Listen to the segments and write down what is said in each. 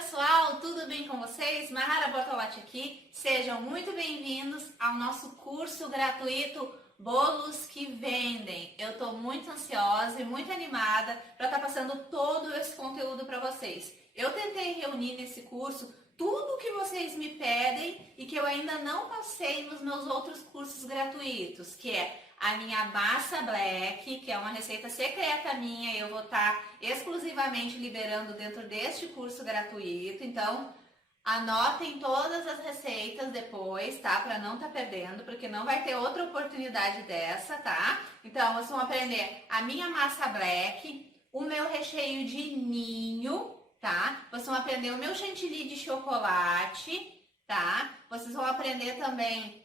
pessoal, tudo bem com vocês? Mahara Bortolotti aqui. Sejam muito bem-vindos ao nosso curso gratuito Bolos que Vendem. Eu estou muito ansiosa e muito animada para estar passando todo esse conteúdo para vocês. Eu tentei reunir nesse curso tudo que vocês me pedem e que eu ainda não passei nos meus outros cursos gratuitos, que é a minha massa black, que é uma receita secreta minha, eu vou estar exclusivamente liberando dentro deste curso gratuito. Então, anotem todas as receitas depois, tá? Para não estar perdendo, porque não vai ter outra oportunidade dessa, tá? Então, vocês vão aprender a minha massa black, o meu recheio de ninho, tá? Vocês vão aprender o meu chantilly de chocolate, tá? Vocês vão aprender também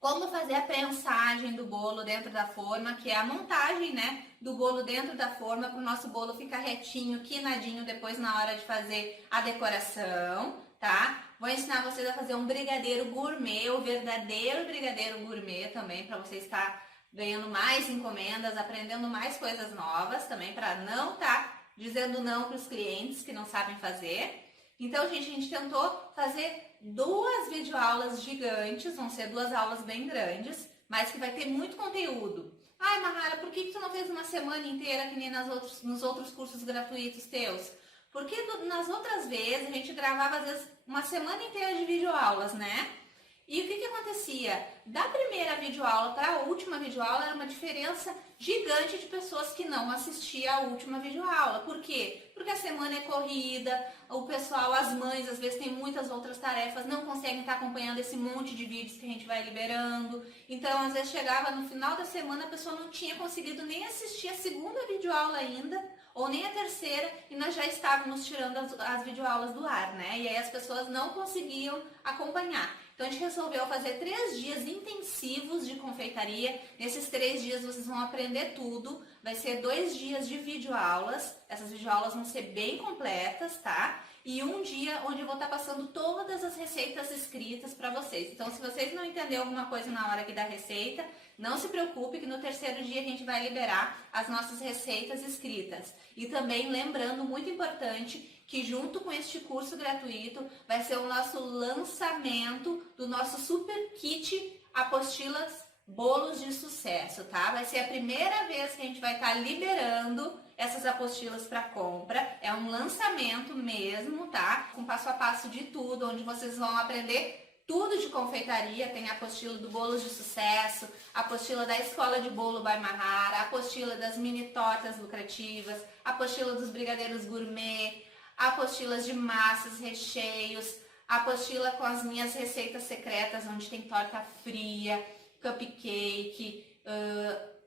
como fazer a prensagem do bolo dentro da forma, que é a montagem, né, do bolo dentro da forma, para o nosso bolo ficar retinho, quinadinho depois na hora de fazer a decoração, tá? Vou ensinar vocês a fazer um brigadeiro gourmet, o verdadeiro brigadeiro gourmet também, para vocês estar ganhando mais encomendas, aprendendo mais coisas novas também, para não estar dizendo não para os clientes que não sabem fazer. Então, gente, a gente tentou fazer duas videoaulas gigantes, vão ser duas aulas bem grandes, mas que vai ter muito conteúdo. Ai, Mahara, por que tu não fez uma semana inteira que nem nos outros cursos gratuitos teus? Porque nas outras vezes a gente gravava, às vezes, uma semana inteira de videoaulas, né? E o que acontecia? Da primeira videoaula para a última videoaula era uma diferença gigante de pessoas que não assistiam à última videoaula. Por quê? Porque a semana é corrida, o pessoal, as mães, às vezes tem muitas outras tarefas, não conseguem estar acompanhando esse monte de vídeos que a gente vai liberando. Então, às vezes chegava no final da semana, a pessoa não tinha conseguido nem assistir a segunda videoaula ainda, ou nem a terceira, e nós já estávamos tirando as videoaulas do ar, né? E aí as pessoas não conseguiam acompanhar. Então a gente resolveu fazer 3 dias intensivos de confeitaria. Nesses 3 dias vocês vão aprender tudo. Vai ser 2 dias de videoaulas. Essas videoaulas vão ser bem completas, tá? E um dia onde eu vou estar passando todas as receitas escritas para vocês. Então, se vocês não entenderam alguma coisa na hora aqui da receita, não se preocupe que no terceiro dia a gente vai liberar as nossas receitas escritas. E também lembrando, muito importante, que junto com este curso gratuito vai ser o nosso lançamento do nosso super kit apostilas Bolos de Sucesso, tá? Vai ser a primeira vez que a gente vai estar liberando essas apostilas para compra. É um lançamento mesmo, tá? Com passo a passo de tudo, onde vocês vão aprender tudo de confeitaria. Tem a apostila do Bolos de Sucesso, a apostila da Escola de Bolo by Mahara, a apostila das mini tortas lucrativas, a apostila dos brigadeiros gourmet, apostilas de massas, recheios, a apostila com as minhas receitas secretas, onde tem torta fria, cupcake,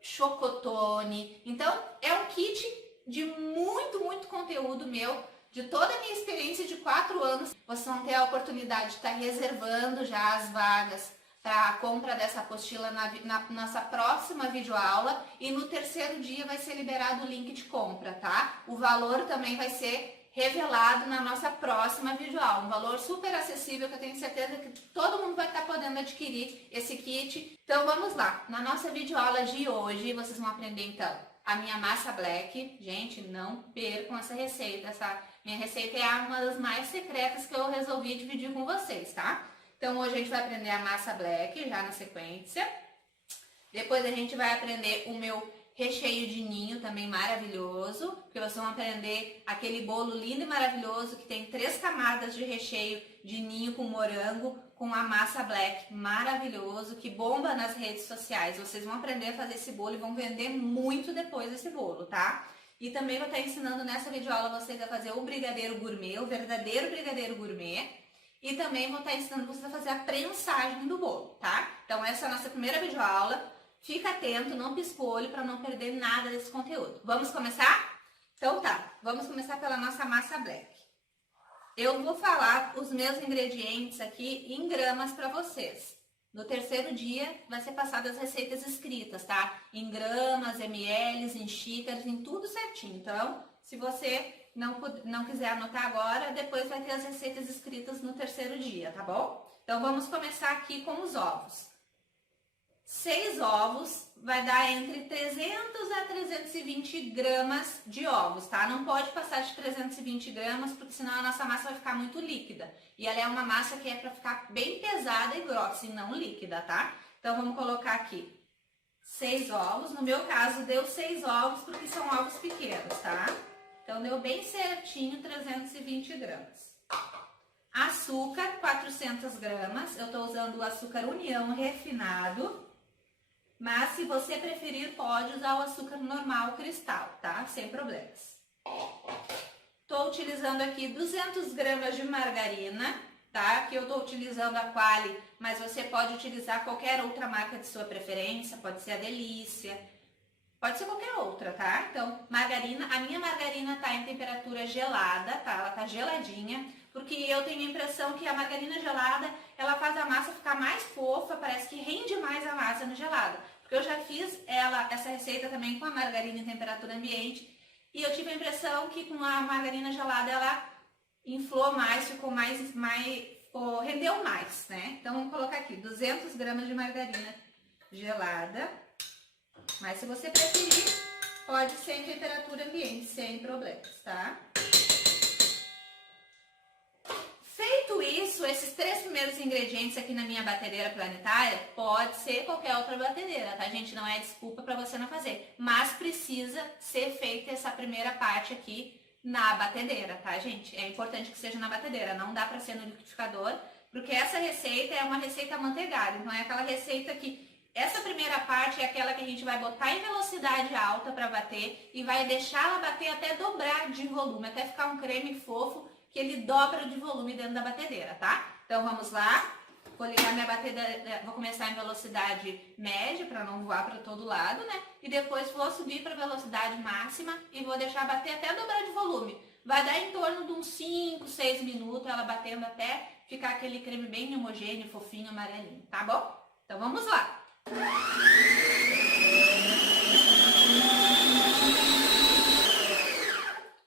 chocotone. Então, é um kit de muito conteúdo meu, de toda a minha experiência de 4 anos. Vocês vão ter a oportunidade de estar reservando já as vagas para a compra dessa apostila na nossa próxima videoaula, e no terceiro dia vai ser liberado o link de compra, tá? O valor também vai ser revelado na nossa próxima videoaula, um valor super acessível que eu tenho certeza que todo mundo vai estar podendo adquirir esse kit. Então vamos lá, na nossa videoaula de hoje vocês vão aprender então a minha massa black. Gente, não percam essa receita, essa minha receita é uma das mais secretas que eu resolvi dividir com vocês, tá? Então hoje a gente vai aprender a massa black já na sequência, depois a gente vai aprender o meu recheio de ninho, também maravilhoso, porque vocês vão aprender aquele bolo lindo e maravilhoso que tem 3 camadas de recheio de ninho com morango, com a massa black, maravilhoso, que bomba nas redes sociais. Vocês vão aprender a fazer esse bolo e vão vender muito depois esse bolo, tá? E também vou estar ensinando nessa videoaula vocês a fazer o brigadeiro gourmet, o verdadeiro brigadeiro gourmet, e também vou estar ensinando vocês a fazer a prensagem do bolo, tá? Então essa é a nossa primeira videoaula. Fica atento, não pisca o olho para não perder nada desse conteúdo. Vamos começar? Então tá, vamos começar pela nossa massa black. Eu vou falar os meus ingredientes aqui em gramas para vocês. No terceiro dia vai ser passadas as receitas escritas, tá? Em gramas, ml, em xícaras, em tudo certinho. Então, se você não quiser anotar agora, depois vai ter as receitas escritas no terceiro dia, tá bom? Então vamos começar aqui com os ovos. 6 ovos vai dar entre 300 a 320 gramas de ovos, tá? Não pode passar de 320 gramas, porque senão a nossa massa vai ficar muito líquida. E ela é uma massa que é para ficar bem pesada e grossa, e não líquida, tá? Então, vamos colocar aqui 6 ovos. No meu caso, deu 6 ovos, porque são ovos pequenos, tá? Então, deu bem certinho 320 gramas. Açúcar, 400 gramas. Eu tô usando o açúcar União refinado. Mas, se você preferir, pode usar o açúcar normal cristal, tá? Sem problemas. Tô utilizando aqui 200 gramas de margarina, tá? Aqui eu tô utilizando a Qualy, mas você pode utilizar qualquer outra marca de sua preferência. Pode ser a Delícia, pode ser qualquer outra, tá? Então, margarina, a minha margarina tá em temperatura gelada, tá? Ela tá geladinha, porque eu tenho a impressão que a margarina gelada, ela faz a massa ficar mais fofa, parece que rende mais a massa no gelado. Porque eu já fiz essa receita também com a margarina em temperatura ambiente, e eu tive a impressão que com a margarina gelada ela inflou mais, ficou rendeu mais, né? Então, vamos colocar aqui 200 gramas de margarina gelada. Mas se você preferir, pode ser em temperatura ambiente, sem problemas, tá? Feito isso, esses 3 primeiros ingredientes aqui na minha batedeira planetária, pode ser qualquer outra batedeira, tá, gente? Não é desculpa para você não fazer. Mas precisa ser feita essa primeira parte aqui na batedeira, tá, gente? É importante que seja na batedeira, não dá para ser no liquidificador, porque essa receita é uma receita amanteigada. Então, é aquela receita que essa primeira parte é aquela que a gente vai botar em velocidade alta para bater e vai deixar ela bater até dobrar de volume, até ficar um creme fofo que ele dobra de volume dentro da batedeira, tá? Então, vamos lá. Vou ligar minha batedeira, vou começar em velocidade média para não voar para todo lado, né? E depois vou subir para velocidade máxima e vou deixar bater até dobrar de volume. Vai dar em torno de uns 5, 6 minutos ela batendo até ficar aquele creme bem homogêneo, fofinho, amarelinho, tá bom? Então, vamos lá.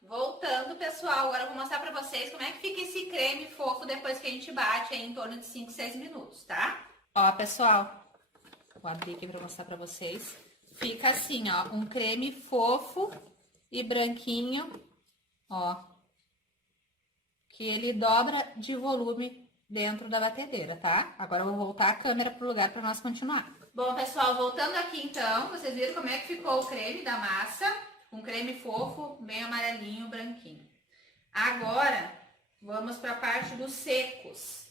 Voltando, pessoal, agora eu vou mostrar pra vocês como é que fica esse creme fofo depois que a gente bate aí em torno de 5, 6 minutos, tá? Ó, pessoal, vou abrir aqui pra mostrar pra vocês. Fica assim, ó, um creme fofo e branquinho, ó, que ele dobra de volume dentro da batedeira, tá? Agora eu vou voltar a câmera pro lugar pra nós continuar. Bom, pessoal, voltando aqui então, vocês viram como é que ficou o creme da massa? Um creme fofo, bem amarelinho, branquinho. Agora, vamos para a parte dos secos.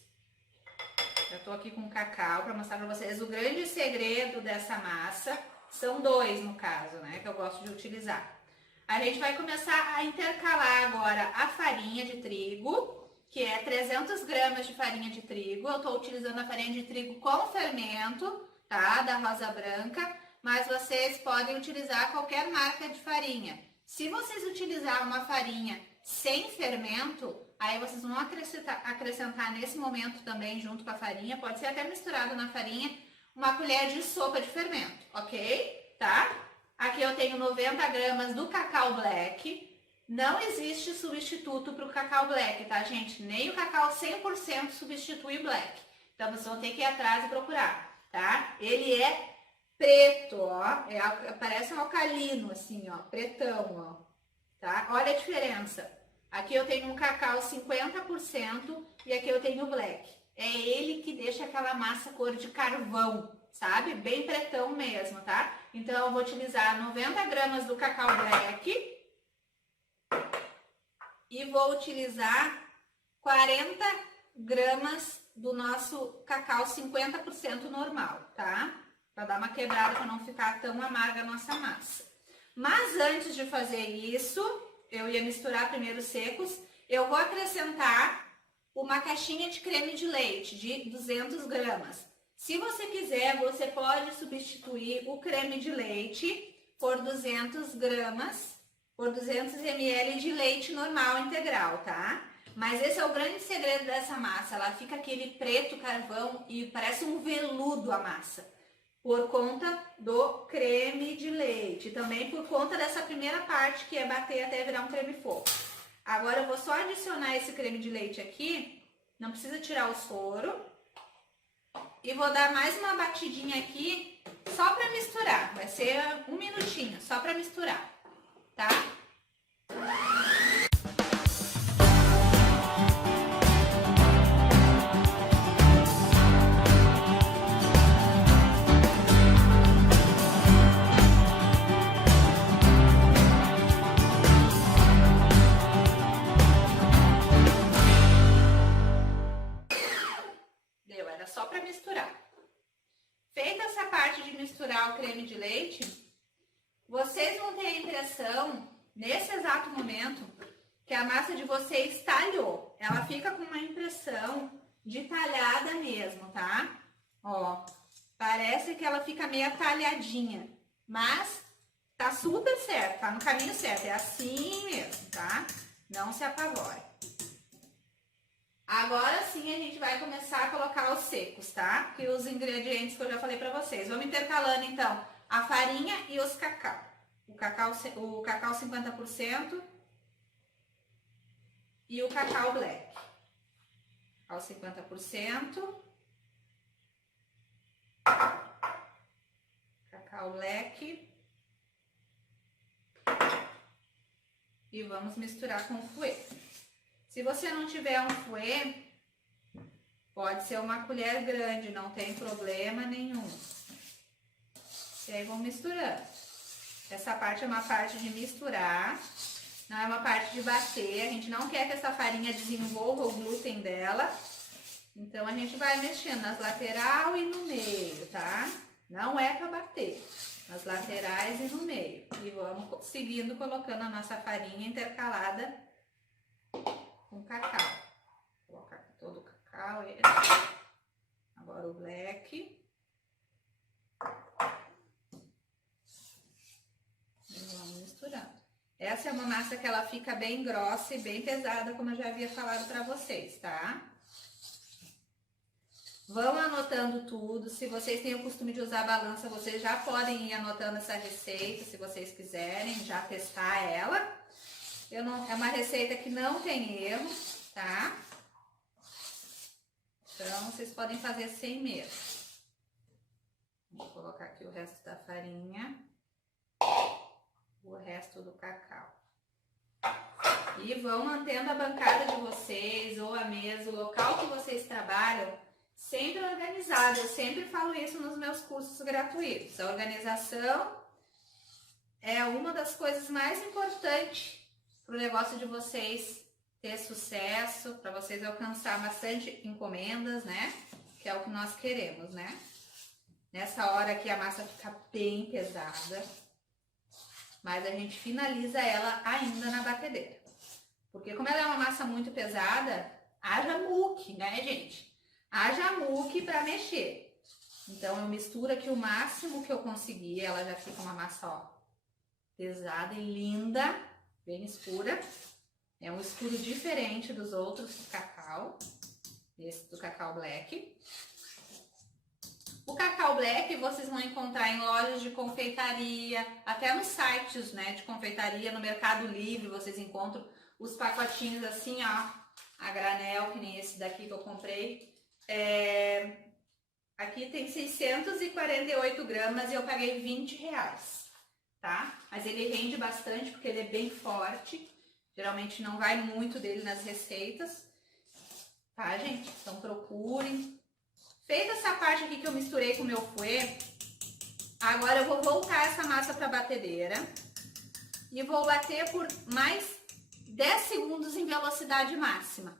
Já tô aqui com cacau para mostrar para vocês. O grande segredo dessa massa, são 2 no caso, né, que eu gosto de utilizar. A gente vai começar a intercalar agora a farinha de trigo, que é 300 gramas de farinha de trigo. Eu tô utilizando a farinha de trigo com fermento, tá, da Rosa Branca. Mas vocês podem utilizar qualquer marca de farinha. Se vocês utilizar uma farinha sem fermento, aí vocês vão acrescentar nesse momento também, junto com a farinha, pode ser até misturado na farinha, uma colher de sopa de fermento, ok? Tá? Aqui eu tenho 90 gramas do cacau black. Não existe substituto para o cacau black, tá, gente? Nem o cacau 100% substitui o black. Então, vocês vão ter que ir atrás e procurar, tá? Ele é preto, ó, parece um alcalino, assim, ó, pretão, ó, tá? Olha a diferença. Aqui eu tenho um cacau 50% e aqui eu tenho o black. É ele que deixa aquela massa cor de carvão, sabe? Bem pretão mesmo, tá? Então, eu vou utilizar 90 gramas do cacau black e vou utilizar 40 gramas do nosso cacau 50% normal, tá? Para dar uma quebrada, para não ficar tão amarga a nossa massa. Mas antes de fazer isso, eu ia misturar primeiro os secos, eu vou acrescentar uma caixinha de creme de leite de 200 gramas. Se você quiser, você pode substituir o creme de leite por 200 gramas, por 200 ml de leite normal integral, tá? Mas esse é o grande segredo dessa massa, ela fica aquele preto carvão e parece um veludo a massa. Por conta do creme de leite, também por conta dessa primeira parte que é bater até virar um creme fofo. Agora eu vou só adicionar esse creme de leite aqui, não precisa tirar o soro. E vou dar mais uma batidinha aqui só para misturar, vai ser 1 minutinho, só para misturar, tá? Deu, era só para misturar. Feita essa parte de misturar o creme de leite, vocês vão ter a impressão, nesse exato momento, que a massa de vocês talhou. Ela fica com uma impressão de talhada mesmo, tá? Ó, parece que ela fica meio talhadinha, mas tá super certo, tá no caminho certo. É assim mesmo, tá? Não se apavore. Agora sim a gente vai começar a colocar os secos, tá? Que os ingredientes que eu já falei pra vocês. Vamos intercalando então a farinha e os cacau. O cacau 50% e o cacau black. Ao 50%. Cacau black. E vamos misturar com o fouet. Se você não tiver um fouet, pode ser uma colher grande, não tem problema nenhum. E aí vamos misturando. Essa parte é uma parte de misturar, não é uma parte de bater. A gente não quer que essa farinha desenvolva o glúten dela. Então a gente vai mexendo nas laterais e no meio, tá? Não é para bater, nas laterais e no meio. E vamos seguindo colocando a nossa farinha intercalada com cacau. Vou colocar aqui todo o cacau. Agora o black. E vamos misturando. Essa é uma massa que ela fica bem grossa e bem pesada, como eu já havia falado para vocês, tá? Vão anotando tudo. Se vocês têm o costume de usar a balança, vocês já podem ir anotando essa receita, se vocês quiserem já testar ela. É uma receita que não tem erro, tá? Então, vocês podem fazer sem medo. Vou colocar aqui o resto da farinha, o resto do cacau. E vão mantendo a bancada de vocês, ou a mesa, o local que vocês trabalham, sempre organizado. Eu sempre falo isso nos meus cursos gratuitos. A organização é uma das coisas mais importantes para o negócio de vocês ter sucesso, para vocês alcançar bastante encomendas, né? Que é o que nós queremos, né? Nessa hora aqui a massa fica bem pesada, mas a gente finaliza ela ainda na batedeira. Porque como ela é uma massa muito pesada, haja muque, né, gente? Haja muque para mexer. Então eu misturo aqui o máximo que eu conseguir, ela já fica uma massa, ó, pesada e linda, bem escura. É um escuro diferente dos outros do cacau, esse do cacau black. O cacau black vocês vão encontrar em lojas de confeitaria, até nos sites, né, de confeitaria, no Mercado Livre vocês encontram os pacotinhos assim, ó, a granel, que nem esse daqui que eu comprei. Aqui tem 648 gramas e eu paguei R$20, tá? Mas ele rende bastante porque ele é bem forte. Geralmente não vai muito dele nas receitas, tá, gente? Então procurem. Feita essa parte aqui que eu misturei com o meu fouet, agora eu vou voltar essa massa para a batedeira e vou bater por mais 10 segundos em velocidade máxima.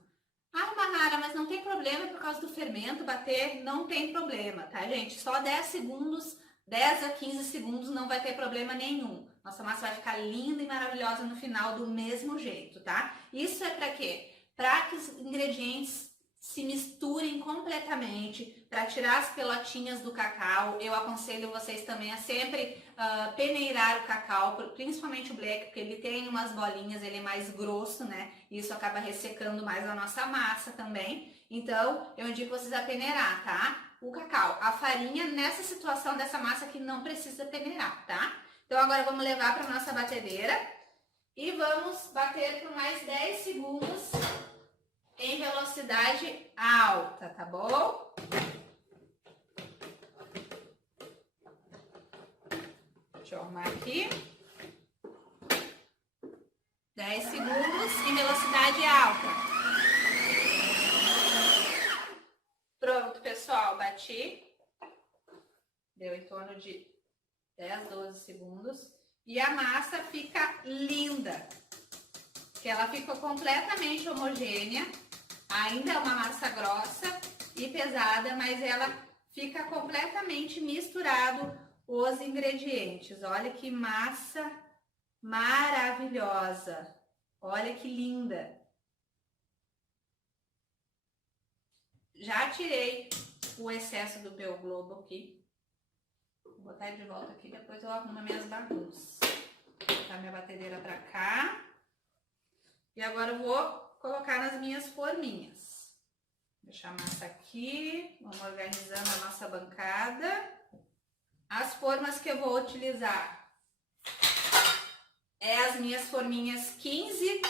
Ah, Mahara, mas não tem problema por causa do fermento, bater não tem problema, tá, gente? Só 10 segundos, 10 a 15 segundos não vai ter problema nenhum. Nossa massa vai ficar linda e maravilhosa no final do mesmo jeito, tá? Isso é para quê? Para que os ingredientes se misturem completamente, para tirar as pelotinhas do cacau. Eu aconselho vocês também a sempre peneirar o cacau, principalmente o black, porque ele tem umas bolinhas, ele é mais grosso, né? E isso acaba ressecando mais a nossa massa também. Então, eu indico vocês a peneirar, tá? O cacau, a farinha, nessa situação dessa massa aqui não precisa peneirar, tá? Então, agora vamos levar para nossa batedeira e vamos bater por mais 10 segundos em velocidade alta, tá bom? aqui. 10 segundos em velocidade alta. Pronto, pessoal, bati. Deu em torno de 10, 12 segundos. E a massa fica linda. Que ela fica completamente homogênea. Ainda é uma massa grossa e pesada, mas ela fica completamente misturado os ingredientes. Olha que massa maravilhosa. Olha que linda. Já tirei o excesso do meu globo aqui. Vou botar ele de volta aqui, depois eu arrumo minhas bagunças. Vou botar minha batedeira pra cá. E agora eu vou colocar nas minhas forminhas. Deixar a massa aqui. Vamos organizando a nossa bancada. As formas que eu vou utilizar as minhas forminhas 15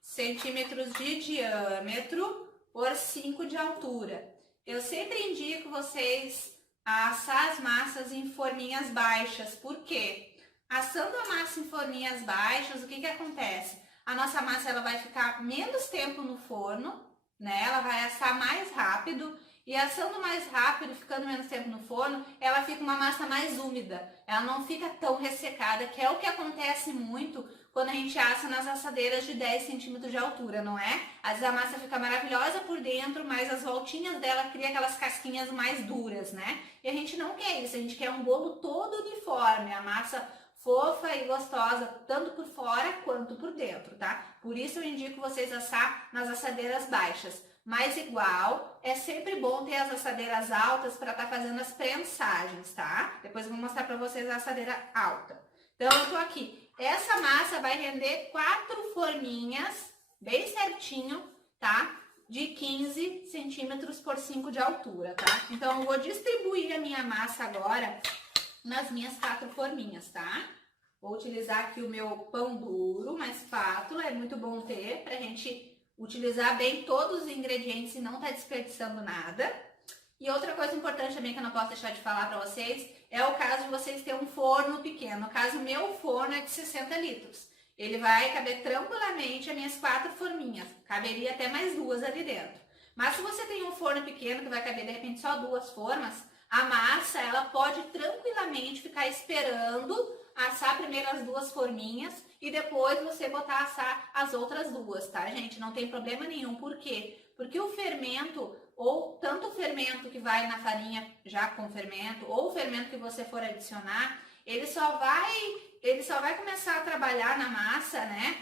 centímetros de diâmetro por 5 de altura. Eu sempre indico vocês a assar as massas em forminhas baixas. Por quê? Assando a massa em forminhas baixas, o que acontece? A nossa massa ela vai ficar menos tempo no forno, né? Ela vai assar mais rápido. E assando mais rápido, ficando menos tempo no forno, ela fica uma massa mais úmida. Ela não fica tão ressecada, que é o que acontece muito quando a gente assa nas assadeiras de 10 centímetros de altura, não é? Às vezes a massa fica maravilhosa por dentro, mas as voltinhas dela criam aquelas casquinhas mais duras, né? E a gente não quer isso, a gente quer um bolo todo uniforme, a massa fofa e gostosa, tanto por fora quanto por dentro, tá? Por isso eu indico vocês assar nas assadeiras baixas. Mas igual, é sempre bom ter as assadeiras altas para estar fazendo as prensagens, tá? Depois eu vou mostrar para vocês a assadeira alta. Então, eu tô aqui. Essa massa vai render 4 forminhas, bem certinho, tá? De 15 centímetros por 5 de altura, tá? Então, eu vou distribuir a minha massa agora nas minhas 4 forminhas, tá? Vou utilizar aqui o meu pão duro, uma espátula, é muito bom ter pra gente utilizar bem todos os ingredientes e não tá desperdiçando nada. E outra coisa importante também que eu não posso deixar de falar para vocês é o caso de vocês terem um forno pequeno. No caso, o meu forno é de 60 litros. Ele vai caber tranquilamente as minhas 4 forminhas. Caberia até mais 2 ali dentro. Mas se você tem um forno pequeno que vai caber de repente só 2 formas, a massa ela pode tranquilamente ficar esperando assar primeiro as 2 forminhas e depois você botar a assar as outras 2, tá, gente? Não tem problema nenhum. Por quê? Porque o fermento, ou tanto o fermento que vai na farinha já com fermento, ou o fermento que você for adicionar, ele só vai começar a trabalhar na massa, né?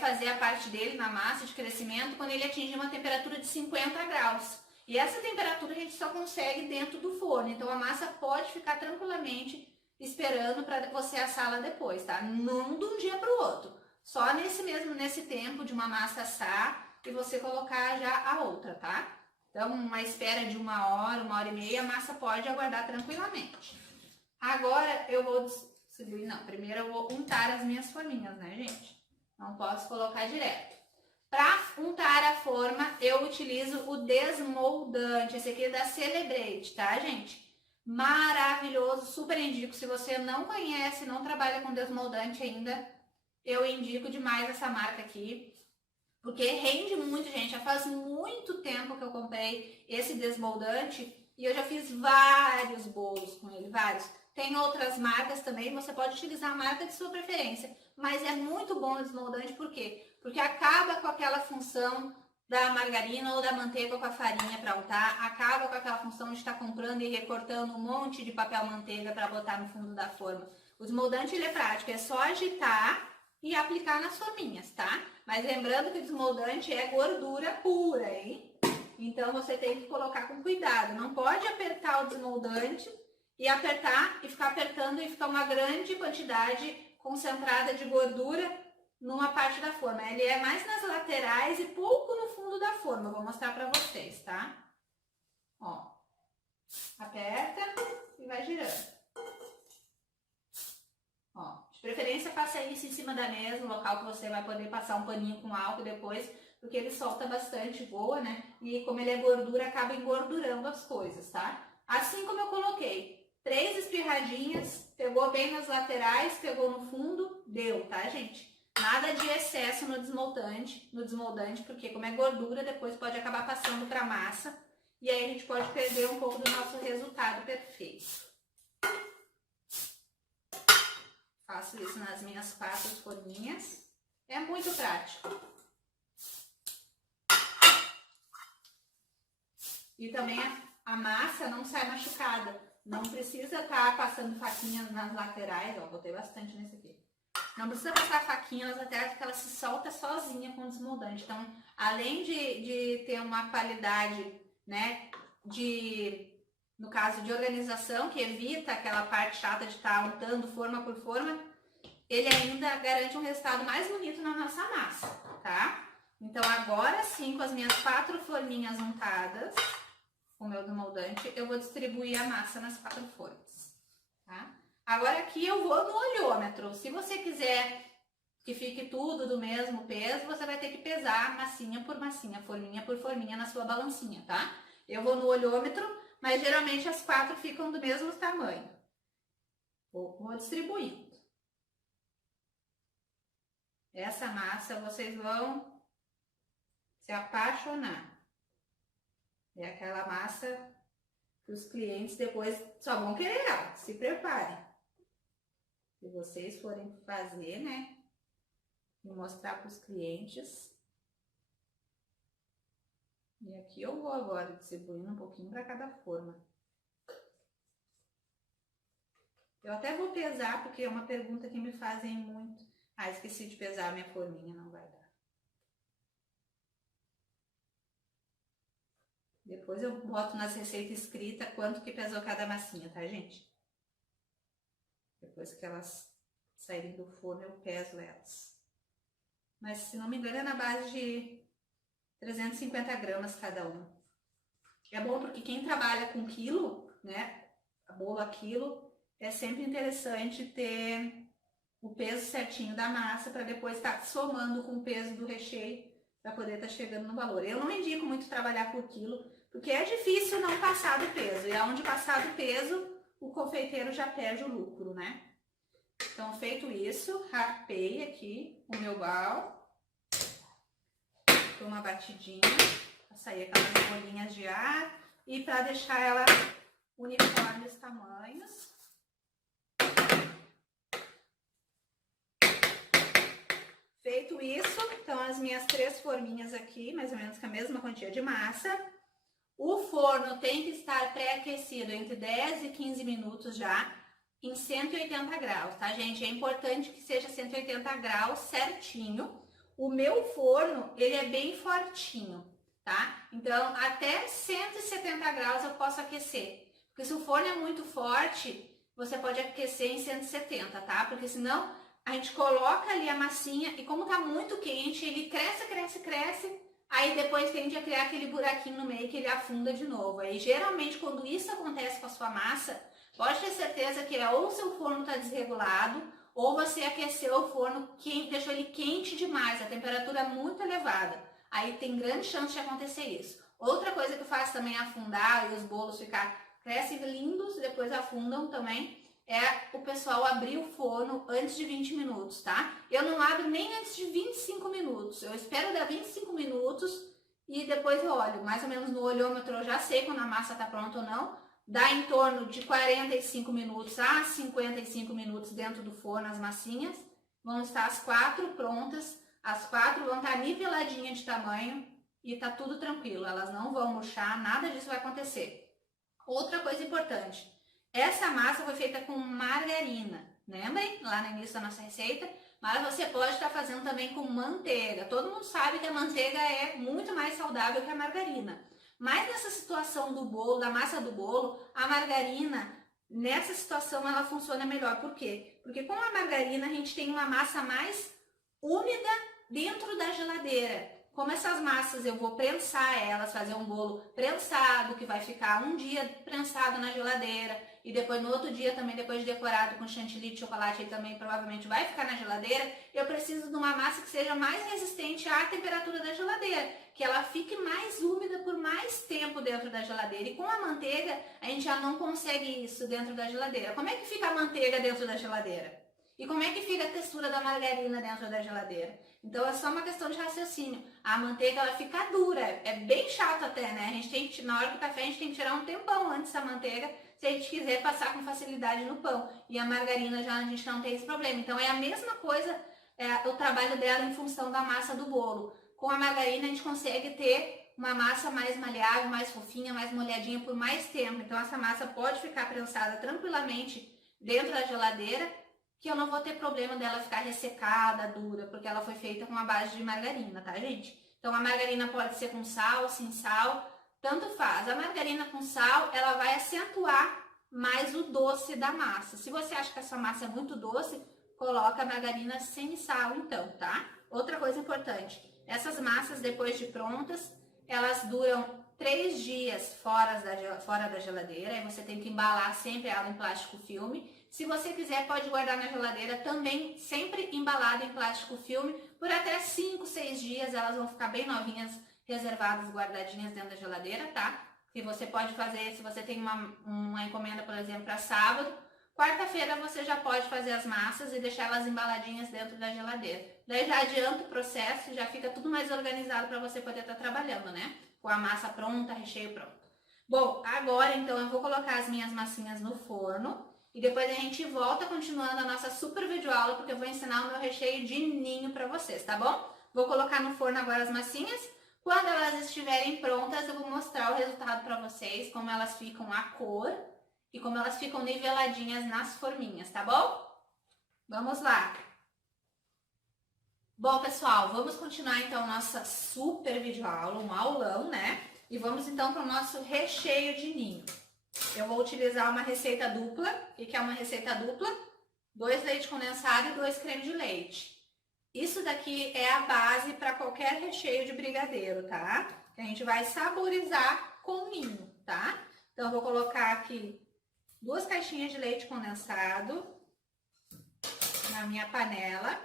Fazer a parte dele na massa de crescimento quando ele atingir uma temperatura de 50 graus. E essa temperatura a gente só consegue dentro do forno. Então a massa pode ficar tranquilamente esperando para você assá-la depois, tá? Não de um dia para o outro. Só nesse tempo de uma massa assar e você colocar já a outra, tá? Então, uma espera de 1 hora, 1 hora e meia, a massa pode aguardar tranquilamente. Agora eu vou distribuir, não, primeiro eu vou untar as minhas forminhas, né, gente? Não posso colocar direto. Para untar a forma, eu utilizo o desmoldante, esse aqui é da Celebrate, tá, gente? Maravilhoso, super indico. Se você não conhece, não trabalha com desmoldante ainda, eu indico demais essa marca aqui, porque rende muito, gente. Já faz muito tempo que eu comprei esse desmoldante e eu já fiz vários bolos com ele, vários. Tem outras marcas também, você pode utilizar a marca de sua preferência, mas é muito bom o desmoldante, por quê? Porque acaba com aquela função da margarina ou da manteiga com a farinha para untar, acaba com aquela função de estar comprando e recortando um monte de papel manteiga para botar no fundo da forma. O desmoldante ele é prático, é só agitar e aplicar nas forminhas, tá? Mas lembrando que o desmoldante é gordura pura, hein? Então você tem que colocar com cuidado, não pode apertar o desmoldante e apertar e ficar apertando e ficar uma grande quantidade concentrada de gordura numa parte da forma. Ele é mais nas laterais e pouco no fundo da forma. Eu vou mostrar pra vocês, tá? Ó. Aperta e vai girando. Ó. De preferência, faça isso em cima da mesa, no local que você vai poder passar um paninho com álcool depois, porque ele solta bastante, voa, né? E como ele é gordura, acaba engordurando as coisas, tá? Assim como eu coloquei 3 espirradinhas, pegou bem nas laterais, pegou no fundo, deu, tá, gente? Nada de excesso no desmoldante, porque como é gordura, depois pode acabar passando para massa e aí a gente pode perder um pouco do nosso resultado perfeito. Faço isso nas minhas 4 forminhas. É muito prático. E também a massa não sai machucada. Não precisa estar passando faquinhas nas laterais. Ó, botei bastante nesse aqui. Não precisa passar faquinha nas laterais porque ela se solta sozinha com o desmoldante. Então, além de ter uma qualidade, né, no caso de organização, que evita aquela parte chata de estar untando forma por forma, ele ainda garante um resultado mais bonito na nossa massa, tá? Então, agora sim, com as minhas 4 forminhas untadas, com o meu desmoldante, eu vou distribuir a massa nas 4 formas, tá? Agora aqui eu vou no olhômetro. Se você quiser que fique tudo do mesmo peso, você vai ter que pesar massinha por massinha, forminha por forminha na sua balancinha, tá? Eu vou no olhômetro, mas geralmente as 4 ficam do mesmo tamanho. Vou distribuindo. Essa massa vocês vão se apaixonar. É aquela massa que os clientes depois só vão querer ela. Se preparem. Se vocês forem fazer, né? E mostrar para os clientes. E aqui eu vou agora distribuindo um pouquinho para cada forma. Eu até vou pesar, porque é uma pergunta que me fazem muito. Ah, esqueci de pesar a minha forminha, não vai dar. Depois eu boto nas receitas escritas quanto que pesou cada massinha, tá, gente? Depois que elas saírem do forno, eu peso elas. Mas, se não me engano, é na base de 350 gramas cada uma. É bom porque quem trabalha com quilo, né, bolo a quilo, é sempre interessante ter o peso certinho da massa para depois estar somando com o peso do recheio para poder estar chegando no valor. Eu não indico muito trabalhar por quilo, porque é difícil não passar do peso. E aonde passar do peso, o confeiteiro já perde o lucro, né? Então, feito isso, rapei aqui o meu bal. Dou uma batidinha para sair aquelas bolinhas de ar e para deixar ela uniforme os tamanhos. Feito isso, então as minhas 3 forminhas aqui, mais ou menos com a mesma quantia de massa. O forno tem que estar pré-aquecido entre 10 e 15 minutos já, em 180 graus, tá, gente? É importante que seja 180 graus certinho. O meu forno, ele é bem fortinho, tá? Então, até 170 graus eu posso aquecer. Porque se o forno é muito forte, você pode aquecer em 170, tá? Porque senão a gente coloca ali a massinha e como tá muito quente, ele cresce, aí depois tende a criar aquele buraquinho no meio que ele afunda de novo. Aí geralmente quando isso acontece com a sua massa, pode ter certeza que ou o seu forno tá desregulado, ou você aqueceu o forno, deixou ele quente demais, a temperatura é muito elevada. Aí tem grande chance de acontecer isso. Outra coisa que faz também afundar e os bolos crescem lindos, depois afundam também, é o pessoal abrir o forno antes de 20 minutos, tá? Eu não abro nem antes de 25 minutos. Eu espero dar 25 minutos e depois eu olho. Mais ou menos no olhômetro eu já sei quando a massa tá pronta ou não. Dá em torno de 45 minutos a 55 minutos dentro do forno as massinhas. Vão estar as 4 prontas. As 4 vão estar niveladinhas de tamanho e tá tudo tranquilo. Elas não vão murchar, nada disso vai acontecer. Outra coisa importante. Essa massa foi feita com margarina, lembrem? Lá no início da nossa receita. Mas você pode estar fazendo também com manteiga. Todo mundo sabe que a manteiga é muito mais saudável que a margarina. Mas nessa situação do bolo, da massa do bolo, a margarina, nessa situação, ela funciona melhor. Por quê? Porque com a margarina a gente tem uma massa mais úmida dentro da geladeira. Como essas massas eu vou prensar elas, fazer um bolo prensado, que vai ficar um dia prensado na geladeira. e depois no outro dia também, depois de decorado com chantilly de chocolate, ele também provavelmente vai ficar na geladeira, eu preciso de uma massa que seja mais resistente à temperatura da geladeira, que ela fique mais úmida por mais tempo dentro da geladeira. E com a manteiga, a gente já não consegue isso dentro da geladeira. Como é que fica a manteiga dentro da geladeira? E como é que fica a textura da margarina dentro da geladeira? Então é só uma questão de raciocínio. A manteiga ela fica dura, é bem chato até, né? A gente tem que, na hora do café a gente tem que tirar um tempão antes da manteiga, se a gente quiser passar com facilidade no pão. E a margarina já a gente não tem esse problema. Então é a mesma coisa, o trabalho dela em função da massa do bolo. Com a margarina a gente consegue ter uma massa mais maleável, mais fofinha, mais molhadinha por mais tempo. Então essa massa pode ficar prensada tranquilamente dentro da geladeira, que eu não vou ter problema dela ficar ressecada, dura, porque ela foi feita com a base de margarina, tá, gente? Então a margarina pode ser com sal, sem sal, tanto faz. A margarina com sal, ela vai acentuar mais o doce da massa. Se você acha que essa massa é muito doce, coloca a margarina sem sal então, tá? Outra coisa importante, essas massas depois de prontas, elas duram 3 dias fora da geladeira, aí você tem que embalar sempre ela em plástico filme. Se você quiser, pode guardar na geladeira também, sempre embalada em plástico filme, por até 5, 6 dias, elas vão ficar bem novinhas, reservadas, guardadinhas dentro da geladeira, tá? Que você pode fazer, se você tem uma encomenda, por exemplo, para sábado, quarta-feira você já pode fazer as massas e deixar elas embaladinhas dentro da geladeira. Daí já adianta o processo, já fica tudo mais organizado para você poder estar trabalhando, né? Com a massa pronta, recheio pronto. Bom, agora então eu vou colocar as minhas massinhas no forno e depois a gente volta continuando a nossa super videoaula, porque eu vou ensinar o meu recheio de ninho para vocês, tá bom? Vou colocar no forno agora as massinhas. Quando elas estiverem prontas, eu vou mostrar o resultado para vocês, como elas ficam a cor e como elas ficam niveladinhas nas forminhas, tá bom? Vamos lá! Bom, pessoal, vamos continuar então nossa super videoaula, um aulão, né? E vamos então para o nosso recheio de ninho. Eu vou utilizar uma receita dupla. O que é uma receita dupla? 2 leite condensado e 2 creme de leite. Isso daqui é a base para qualquer recheio de brigadeiro, tá? Que a gente vai saborizar com ninho, tá? Então, eu vou colocar aqui 2 caixinhas de leite condensado na minha panela.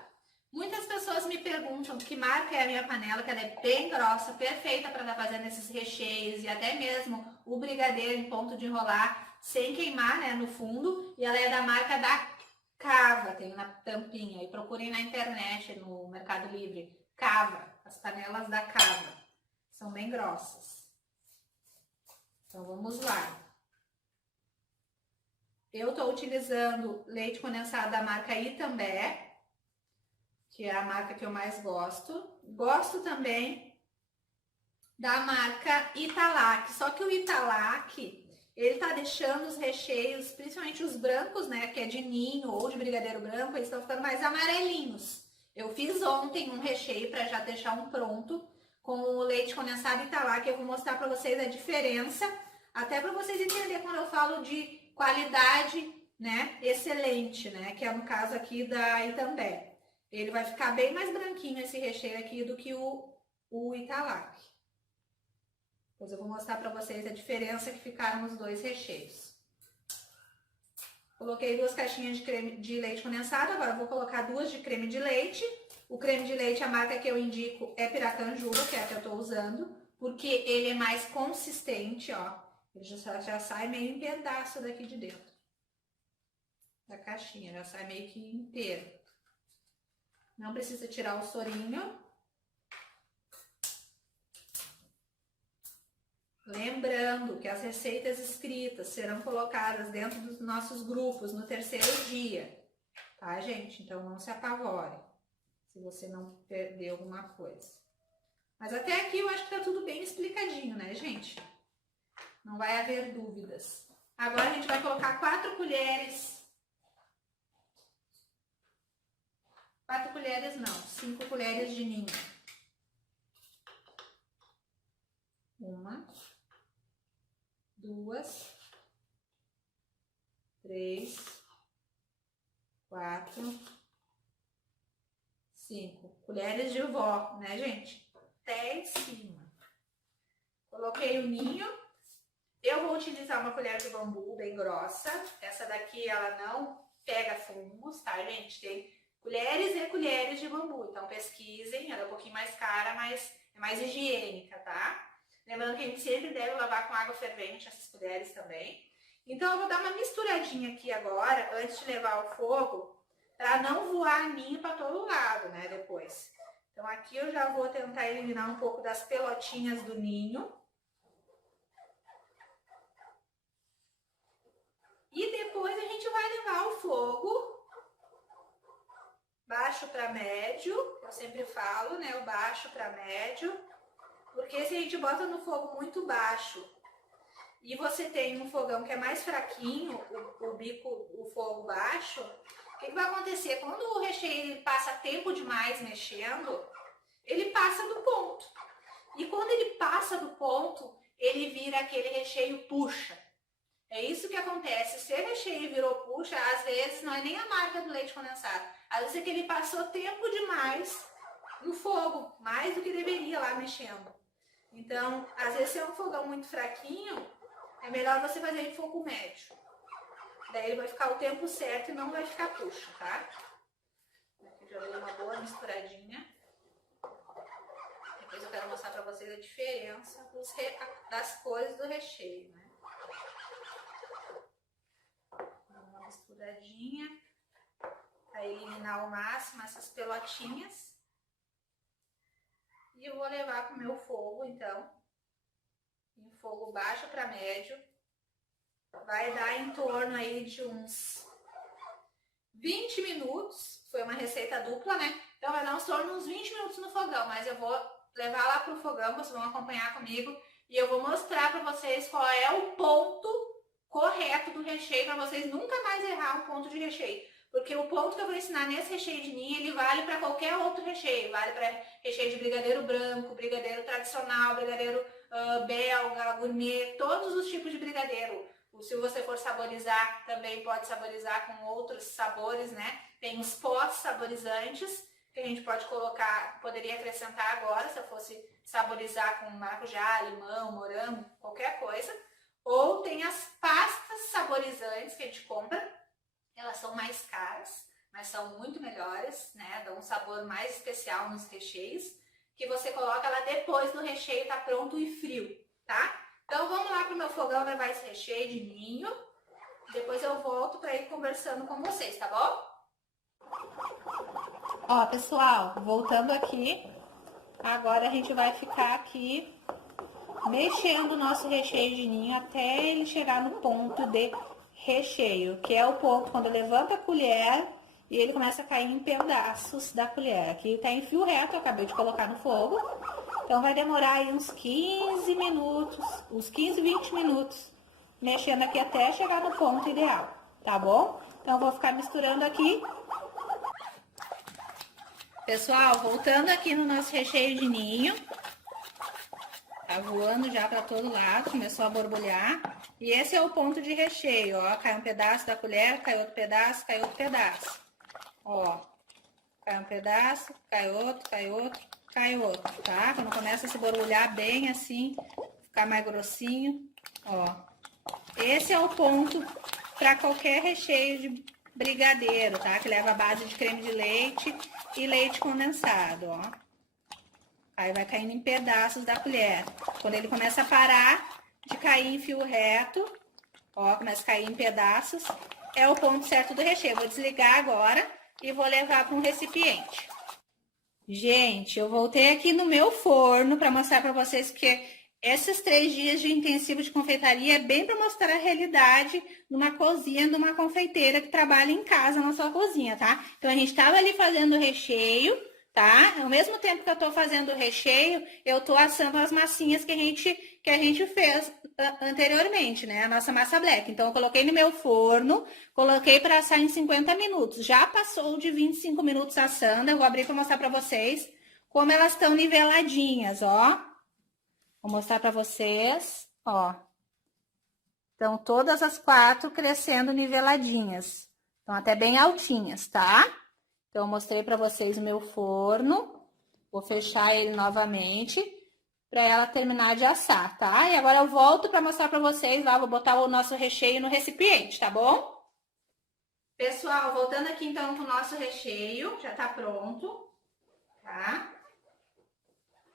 Muitas pessoas me perguntam que marca é a minha panela, que ela é bem grossa, perfeita para estar fazendo esses recheios e até mesmo o brigadeiro em ponto de enrolar sem queimar, né, no fundo. E ela é da marca da Cava, tem na tampinha. E procurem na internet, no Mercado Livre. Cava, as panelas da Cava. São bem grossas. Então vamos lá. Eu estou utilizando leite condensado da marca Itambé, que é a marca que eu mais gosto. Gosto também da marca Italac, só que o Italac, ele tá deixando os recheios, principalmente os brancos, né, que é de ninho ou de brigadeiro branco, eles estão ficando mais amarelinhos. Eu fiz ontem um recheio para já deixar um pronto com o leite condensado Italac, eu vou mostrar para vocês a diferença, até para vocês entenderem quando eu falo de qualidade, né, excelente, né, que é no caso aqui da Itambé. Ele vai ficar bem mais branquinho esse recheio aqui do que o Italac. Depois eu vou mostrar para vocês a diferença que ficaram os 2 recheios. Coloquei 2 caixinhas de leite condensado, agora eu vou colocar 2 de creme de leite. O creme de leite, a marca que eu indico é Piracanjuba, que é a que eu tô usando, porque ele é mais consistente, ó. Ele já sai meio em pedaço daqui de dentro da caixinha, já sai meio que inteiro. Não precisa tirar o sorinho. Lembrando que as receitas escritas serão colocadas dentro dos nossos grupos no 3º dia, tá, gente? Então não se apavore se você não perdeu alguma coisa. Mas até aqui eu acho que tá tudo bem explicadinho, né, gente? Não vai haver dúvidas. Agora a gente vai colocar 4 colheres. 4 colheres não, 5 colheres de ninho. 1, 2, 3, 4, 5 colheres de vó, né, gente? Até em cima. Coloquei o ninho. Eu vou utilizar uma colher de bambu bem grossa. Essa daqui, ela não pega fungos, tá, gente? Tem colheres e colheres de bambu. Então, pesquisem. Ela é um pouquinho mais cara, mas é mais higiênica, tá? Lembrando que a gente sempre deve lavar com água fervente essas colheres também. Então, eu vou dar uma misturadinha aqui agora, antes de levar ao fogo, para não voar ninho para todo lado, né, depois. Então, aqui eu já vou tentar eliminar um pouco das pelotinhas do ninho. E depois a gente vai levar ao fogo, baixo para médio, eu sempre falo, né, o baixo para médio, porque se a gente bota no fogo muito baixo e você tem um fogão que é mais fraquinho, o bico, o fogo baixo, o que vai acontecer? Quando o recheio passa tempo demais mexendo, ele passa do ponto. E quando ele passa do ponto, ele vira aquele recheio puxa. É isso que acontece. Se o recheio virou puxa, às vezes não é nem a marca do leite condensado. Às vezes é que ele passou tempo demais no fogo, mais do que deveria lá mexendo. Então, às vezes se é um fogão muito fraquinho, é melhor você fazer em fogo médio. Daí ele vai ficar o tempo certo e não vai ficar puxa, tá? Aqui já dei uma boa misturadinha. Depois eu quero mostrar pra vocês a diferença das cores do recheio, né? Uma misturadinha para eliminar ao máximo essas pelotinhas. E eu vou levar para o meu fogo, então, em fogo baixo para médio. Vai dar em torno aí de uns 20 minutos. Foi uma receita dupla, né? Então vai dar em torno de uns 20 minutos no fogão, mas eu vou levar lá pro fogão, vocês vão acompanhar comigo. E eu vou mostrar para vocês qual é o ponto correto do recheio, para vocês nunca mais errar um ponto de recheio. Porque o ponto que eu vou ensinar nesse recheio de ninho, ele vale para qualquer outro recheio. Vale para recheio de brigadeiro branco, brigadeiro tradicional, brigadeiro belga, gourmet, todos os tipos de brigadeiro. Se você for saborizar, também pode saborizar com outros sabores, né? Tem os pós saborizantes, que a gente pode colocar, poderia acrescentar agora, se eu fosse saborizar com maracujá, limão, morango, qualquer coisa. Ou tem as pastas saborizantes que a gente compra. Elas são mais caras, mas são muito melhores, né? Dão um sabor mais especial nos recheios, que você coloca lá depois do recheio tá pronto e frio, tá? Então vamos lá pro meu fogão levar esse recheio de ninho. Depois eu volto para ir conversando com vocês, tá bom? Ó, pessoal, voltando aqui. Agora a gente vai ficar aqui mexendo o nosso recheio de ninho até ele chegar no ponto de recheio, que é o ponto quando levanta a colher e ele começa a cair em pedaços da colher. Aqui tá em fio reto, eu acabei de colocar no fogo. Então vai demorar aí uns 15 minutos, uns 15, 20 minutos, mexendo aqui até chegar no ponto ideal, tá bom? Então eu vou ficar misturando aqui. Pessoal, voltando aqui no nosso recheio de ninho. Tá voando já para todo lado, começou a borbulhar. E esse é o ponto de recheio, ó. Cai um pedaço da colher, cai outro pedaço, cai outro pedaço. Ó, cai um pedaço, cai outro, cai outro, cai outro, tá? Quando começa a se borbulhar bem assim, ficar mais grossinho, ó. Esse é o ponto para qualquer recheio de brigadeiro, tá? Que leva a base de creme de leite e leite condensado, ó. Aí vai caindo em pedaços da colher. Quando ele começa a parar de cair em fio reto, ó, começa a cair em pedaços, é o ponto certo do recheio. Vou desligar agora e vou levar para um recipiente. Gente, eu voltei aqui no meu forno para mostrar para vocês que esses 3 dias de intensivo de confeitaria é bem para mostrar a realidade numa cozinha, de uma confeiteira que trabalha em casa na sua cozinha, tá? Então, a gente tava ali fazendo o recheio, tá? Ao mesmo tempo que eu tô fazendo o recheio, eu tô assando as massinhas que a gente fez anteriormente, né? A nossa massa black. Então, eu coloquei no meu forno, coloquei para assar em 50 minutos. Já passou de 25 minutos assando, eu vou abrir para mostrar para vocês como elas estão niveladinhas, ó. Vou mostrar para vocês, ó. Então, todas as 4 crescendo niveladinhas. Estão até bem altinhas, tá? Então, eu mostrei para vocês o meu forno. Vou fechar ele novamente. para ela terminar de assar, tá? E agora eu volto para mostrar para vocês lá, vou botar o nosso recheio no recipiente, tá bom? Pessoal, voltando aqui então com o nosso recheio, já tá pronto, tá?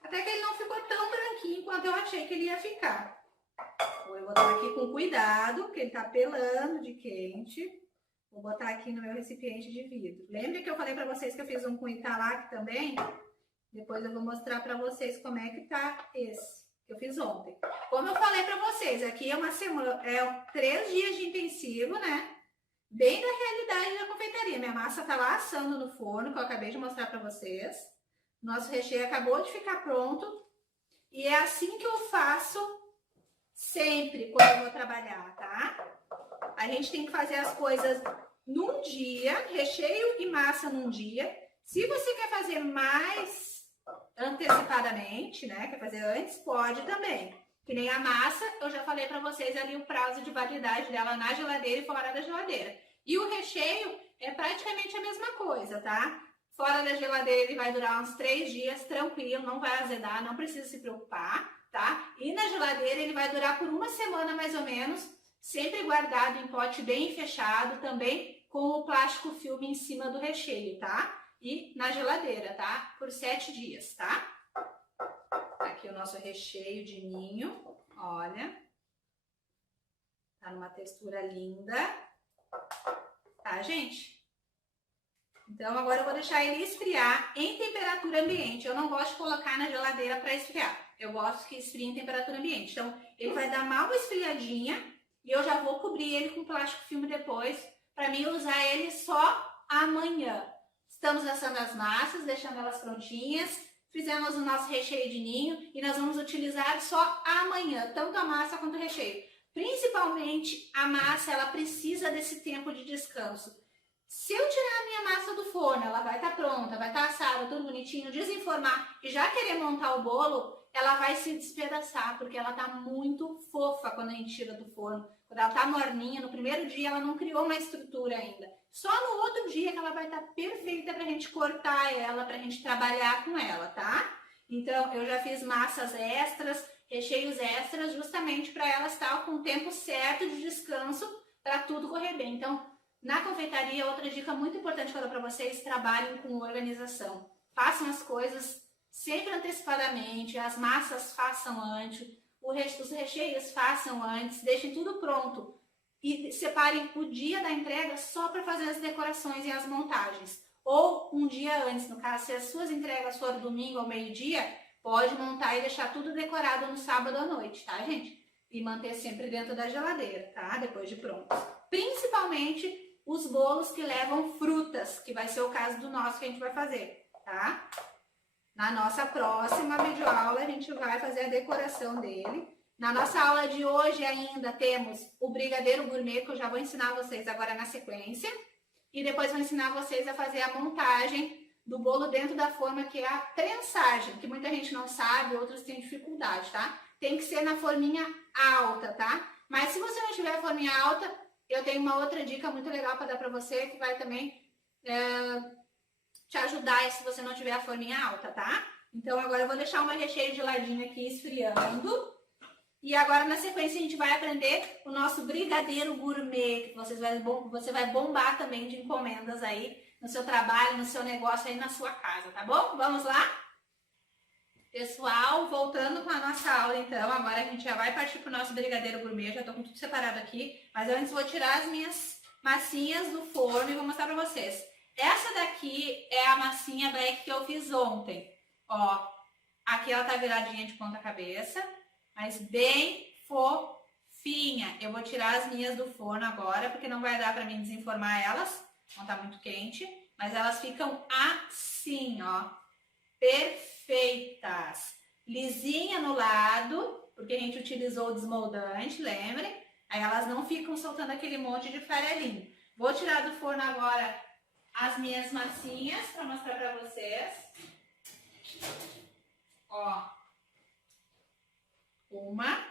Até que ele não ficou tão branquinho quanto eu achei que ele ia ficar. Vou botar aqui com cuidado, porque ele tá pelando de quente. Vou botar aqui no meu recipiente de vidro. Lembra que eu falei pra vocês que eu fiz um com Italac também? Depois eu vou mostrar pra vocês como é que tá esse que eu fiz ontem. Como eu falei pra vocês, aqui é uma semana, 3 dias de intensivo, né? Bem da realidade da confeitaria. Minha massa tá lá assando no forno, que eu acabei de mostrar pra vocês. Nosso recheio acabou de ficar pronto. E é assim que eu faço sempre quando eu vou trabalhar, tá? A gente tem que fazer as coisas num dia, recheio e massa num dia. Se você quer fazer mais antecipadamente, né? Quer fazer antes, pode também. Que nem a massa, eu já falei pra vocês ali o prazo de validade dela na geladeira e fora da geladeira. E o recheio é praticamente a mesma coisa, tá? Fora da geladeira ele vai durar uns 3 dias, tranquilo, não vai azedar, não precisa se preocupar, tá? E na geladeira ele vai durar por 1 semana mais ou menos, sempre guardado em pote bem fechado, também com o plástico filme em cima do recheio, tá? E na geladeira, tá? Por 7 dias, tá? Aqui o nosso recheio de ninho, olha. Tá numa textura linda. Tá, gente? Então, agora eu vou deixar ele esfriar em temperatura ambiente. Eu não gosto de colocar na geladeira para esfriar. Eu gosto que esfrie em temperatura ambiente. Então, ele vai dar mal esfriadinha e eu já vou cobrir ele com plástico filme depois, para mim usar ele só amanhã. Estamos assando as massas, deixando elas prontinhas. Fizemos o nosso recheio de ninho e nós vamos utilizar só amanhã, tanto a massa quanto o recheio. Principalmente a massa, ela precisa desse tempo de descanso. Se eu tirar a minha massa do forno, ela vai estar pronta, vai estar assada, tudo bonitinho, desenformar e já querer montar o bolo, ela vai se despedaçar, porque ela tá muito fofa quando a gente tira do forno. Quando ela tá morninha, no primeiro dia ela não criou uma estrutura ainda. Só no outro dia que ela vai estar perfeita pra gente cortar ela, pra gente trabalhar com ela, tá? Então, eu já fiz massas extras, recheios extras, justamente para ela estar com o tempo certo de descanso para tudo correr bem. Então, na confeitaria, outra dica muito importante que eu dou para vocês, trabalhem com organização. Façam as coisas sempre antecipadamente, as massas façam antes, os recheios façam antes, deixem tudo pronto. E separem o dia da entrega só para fazer as decorações e as montagens. Ou um dia antes, no caso, se as suas entregas forem domingo ou meio-dia, pode montar e deixar tudo decorado no sábado à noite, tá, gente? E manter sempre dentro da geladeira, tá? Depois de pronto. Principalmente os bolos que levam frutas, que vai ser o caso do nosso que a gente vai fazer, tá? Na nossa próxima videoaula a gente vai fazer a decoração dele. Na nossa aula de hoje ainda temos o brigadeiro gourmet, que eu já vou ensinar vocês agora na sequência. E depois vou ensinar vocês a fazer a montagem do bolo dentro da forma, que é a prensagem, que muita gente não sabe, outros têm dificuldade, tá? Tem que ser na forminha alta, tá? Mas se você não tiver forminha alta, eu tenho uma outra dica muito legal para dar para você, que vai também te ajudar se você não tiver a forminha alta, tá? Então agora eu vou deixar o meu recheio de ladinho aqui esfriando. E agora na sequência a gente vai aprender o nosso brigadeiro gourmet, que você vai bombar também de encomendas aí no seu trabalho, no seu negócio aí na sua casa, tá bom? Vamos lá? Pessoal, voltando com a nossa aula então, agora a gente já vai partir pro nosso brigadeiro gourmet, eu já tô com tudo separado aqui, mas antes vou tirar as minhas massinhas do forno e vou mostrar pra vocês. Essa daqui é a massinha black que eu fiz ontem, ó, aqui ela tá viradinha de ponta cabeça, mas bem fofinha. Eu vou tirar as minhas do forno agora, porque não vai dar pra mim desenformar elas, não tá muito quente, mas elas ficam assim, ó, perfeitas. Lisinha no lado, porque a gente utilizou o desmoldante, lembrem? Aí elas não ficam soltando aquele monte de farelinho. Vou tirar do forno agora as minhas massinhas para mostrar para vocês. Ó. Uma.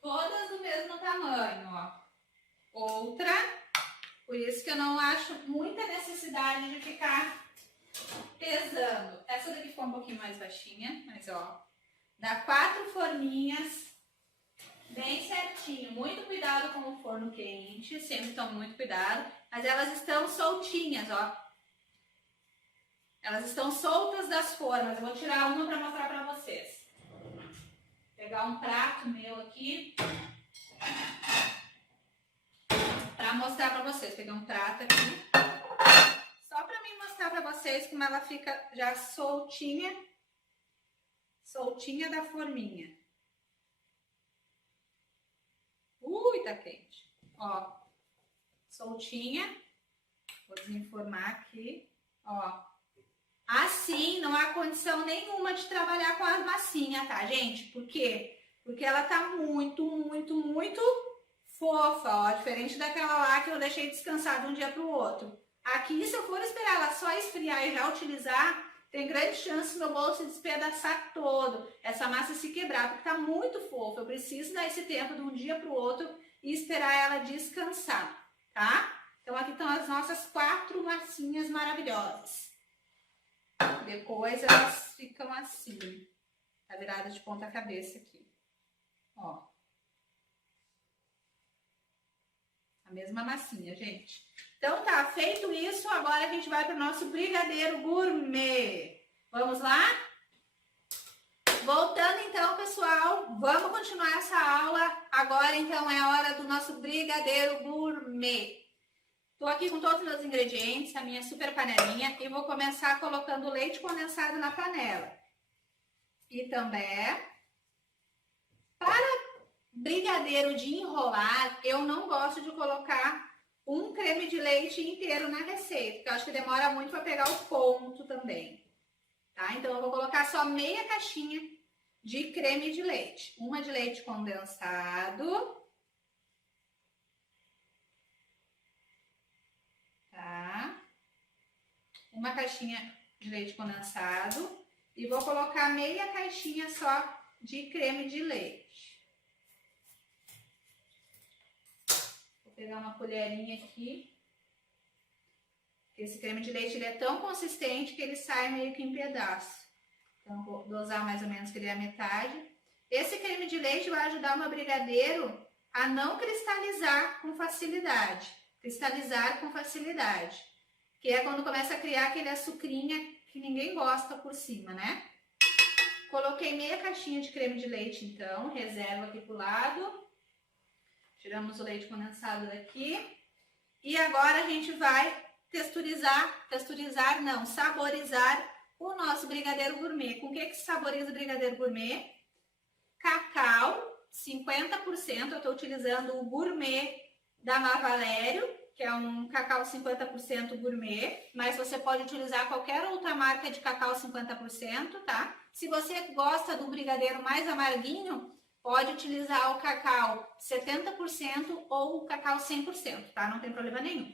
Todas do mesmo tamanho, ó. Outra. Por isso que eu não acho muita necessidade de ficar pesando. É pouquinho mais baixinha, mas ó, dá 4 forminhas bem certinho. Muito cuidado com o forno quente, sempre tome muito cuidado, mas elas estão soltinhas, ó. Elas estão soltas das formas. Eu vou tirar uma para mostrar para vocês. Vou pegar um prato meu aqui para mostrar para vocês. Pegar um prato aqui só para mim mostrar para vocês como ela fica já soltinha da forminha. Tá quente. Ó, soltinha. Vou desenformar aqui, ó. Assim, não há condição nenhuma de trabalhar com a massinha, tá, gente? Por quê? Porque ela tá muito fofa, ó. Diferente daquela lá que eu deixei descansar de um dia pro outro. Aqui, se eu for esperar ela só esfriar e já utilizar, tem grande chance meu bolo se despedaçar todo. Essa massa se quebrar, porque tá muito fofa. Eu preciso dar esse tempo de um dia pro outro e esperar ela descansar, tá? Então, aqui estão as nossas 4 massinhas maravilhosas. Depois elas ficam assim, tá virada de ponta cabeça aqui, ó. A mesma massinha, gente. Então tá, feito isso, agora a gente vai para o nosso brigadeiro gourmet. Vamos lá? Voltando então, pessoal, vamos continuar essa aula. Agora então é a hora do nosso brigadeiro gourmet. Tô aqui com todos os meus ingredientes, a minha super panelinha, e vou começar colocando leite condensado na panela. E também, para brigadeiro de enrolar, eu não gosto de colocar um creme de leite inteiro na receita, porque eu acho que demora muito para pegar o ponto também, tá? Então, eu vou colocar só meia caixinha de creme de leite. Uma de leite condensado. Tá? Uma caixinha de leite condensado. E vou colocar meia caixinha só de creme de leite. Vou pegar uma colherinha aqui. Esse creme de leite ele é tão consistente que ele sai meio que em pedaço. Então, vou dosar mais ou menos que ele é a metade. Esse creme de leite vai ajudar o meu brigadeiro a não cristalizar com facilidade. Cristalizar com facilidade. Que é quando começa a criar aquele açucrinha que ninguém gosta por cima, né? Coloquei meia caixinha de creme de leite, então. Reservo aqui pro lado. Tiramos o leite condensado daqui. E agora a gente vai saborizar o nosso brigadeiro gourmet. Com o que se saboriza o brigadeiro gourmet? Cacau, 50%. Eu estou utilizando o gourmet da Mavalério, que é um cacau 50% gourmet, mas você pode utilizar qualquer outra marca de cacau 50%, tá? Se você gosta do brigadeiro mais amarguinho, pode utilizar o cacau 70% ou o cacau 100%, tá? Não tem problema nenhum.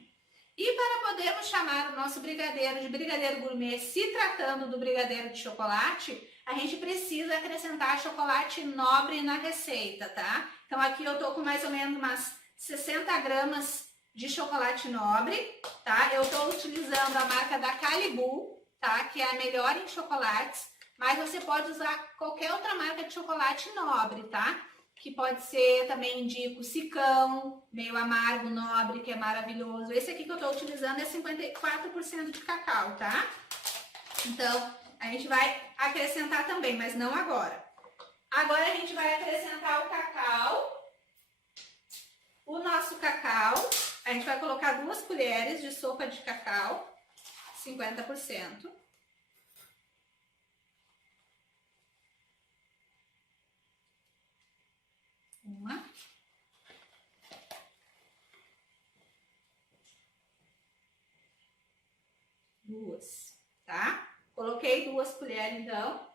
E para podermos chamar o nosso brigadeiro de brigadeiro gourmet, se tratando do brigadeiro de chocolate, a gente precisa acrescentar chocolate nobre na receita, tá? Então aqui eu tô com mais ou menos umas 60 gramas de chocolate nobre, tá? Eu tô utilizando a marca da Calibu, tá? Que é a melhor em chocolates, mas você pode usar qualquer outra marca de chocolate nobre, tá? Que pode ser, também indico, Sicão, meio amargo, nobre, que é maravilhoso. Esse aqui que eu tô utilizando é 54% de cacau, tá? Então, a gente vai acrescentar também, mas não agora. Agora a gente vai acrescentar o cacau. O nosso cacau, a gente vai colocar 2 colheres de sopa de cacau, 50%. Uma. Duas, tá? Coloquei 2 colheres, então,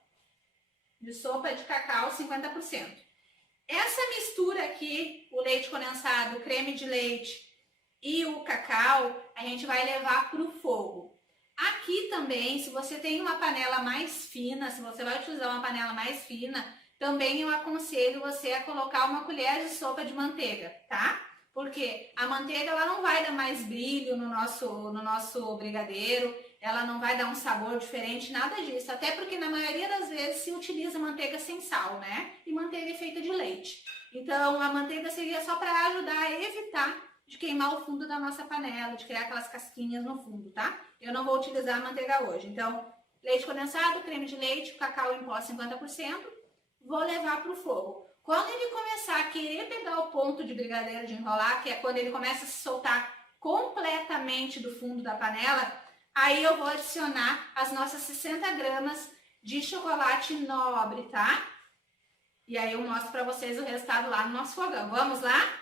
de sopa de cacau, 50%. Essa mistura aqui, o leite condensado, o creme de leite e o cacau, a gente vai levar para o fogo. Aqui também, se você tem uma panela mais fina, se você vai utilizar uma panela mais fina, também eu aconselho você a colocar uma colher de sopa de manteiga, tá? Porque a manteiga ela não vai dar mais brilho no nosso brigadeiro, ela não vai dar um sabor diferente, nada disso. Até porque na maioria das vezes se utiliza manteiga sem sal, né? E manteiga feita de leite. Então a manteiga seria só para ajudar a evitar de queimar o fundo da nossa panela, de criar aquelas casquinhas no fundo, tá? Eu não vou utilizar a manteiga hoje. Então, leite condensado, creme de leite, cacau em pó 50%, vou levar para o fogo. Quando ele começar a querer pegar o ponto de brigadeiro de enrolar, que é quando ele começa a se soltar completamente do fundo da panela, aí eu vou adicionar as nossas 60 gramas de chocolate nobre, tá? E aí eu mostro para vocês o resultado lá no nosso fogão. Vamos lá?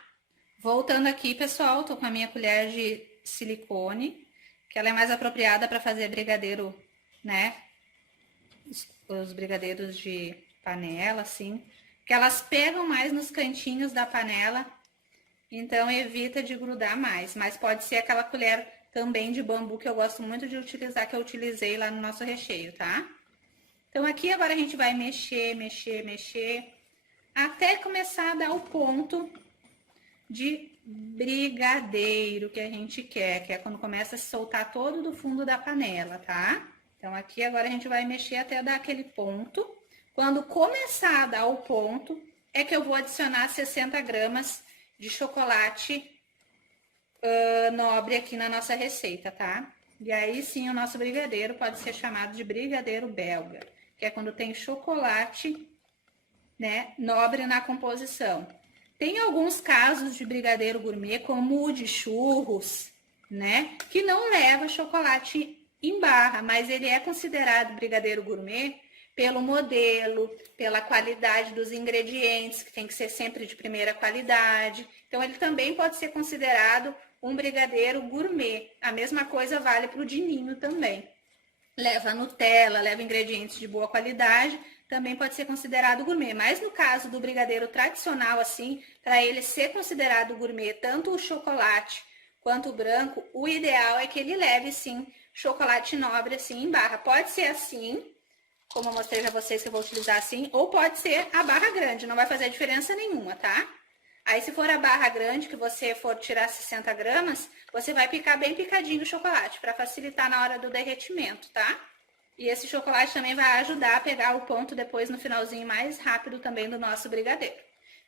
Voltando aqui, pessoal, tô com a minha colher de silicone, que ela é mais apropriada para fazer brigadeiro, né? Os brigadeiros de panela, assim, que elas pegam mais nos cantinhos da panela, então evita de grudar mais. Mas pode ser aquela colher também de bambu que eu gosto muito de utilizar, que eu utilizei lá no nosso recheio, tá? Então aqui agora a gente vai mexer, mexer, mexer, até começar a dar o ponto de brigadeiro que a gente quer, que é quando começa a se soltar todo do fundo da panela, tá? Então aqui agora a gente vai mexer até dar aquele ponto. Quando começar a dar o ponto, é que eu vou adicionar 60 gramas de chocolate nobre aqui na nossa receita, tá? E aí sim o nosso brigadeiro pode ser chamado de brigadeiro belga, que é quando tem chocolate, né, nobre na composição. Tem alguns casos de brigadeiro gourmet, como o de churros, né, que não leva chocolate em barra, mas ele é considerado brigadeiro gourmet pelo modelo, pela qualidade dos ingredientes, que tem que ser sempre de primeira qualidade. Então, ele também pode ser considerado um brigadeiro gourmet. A mesma coisa vale para o de ninho também. Leva Nutella, leva ingredientes de boa qualidade, também pode ser considerado gourmet. Mas no caso do brigadeiro tradicional, assim, para ele ser considerado gourmet, tanto o chocolate quanto o branco, o ideal é que ele leve, sim, chocolate nobre, assim, em barra. Pode ser assim, como eu mostrei para vocês que eu vou utilizar assim, ou pode ser a barra grande, não vai fazer diferença nenhuma, tá? Aí, se for a barra grande, que você for tirar 60 gramas, você vai picar bem picadinho o chocolate, para facilitar na hora do derretimento, tá? E esse chocolate também vai ajudar a pegar o ponto depois no finalzinho mais rápido também do nosso brigadeiro.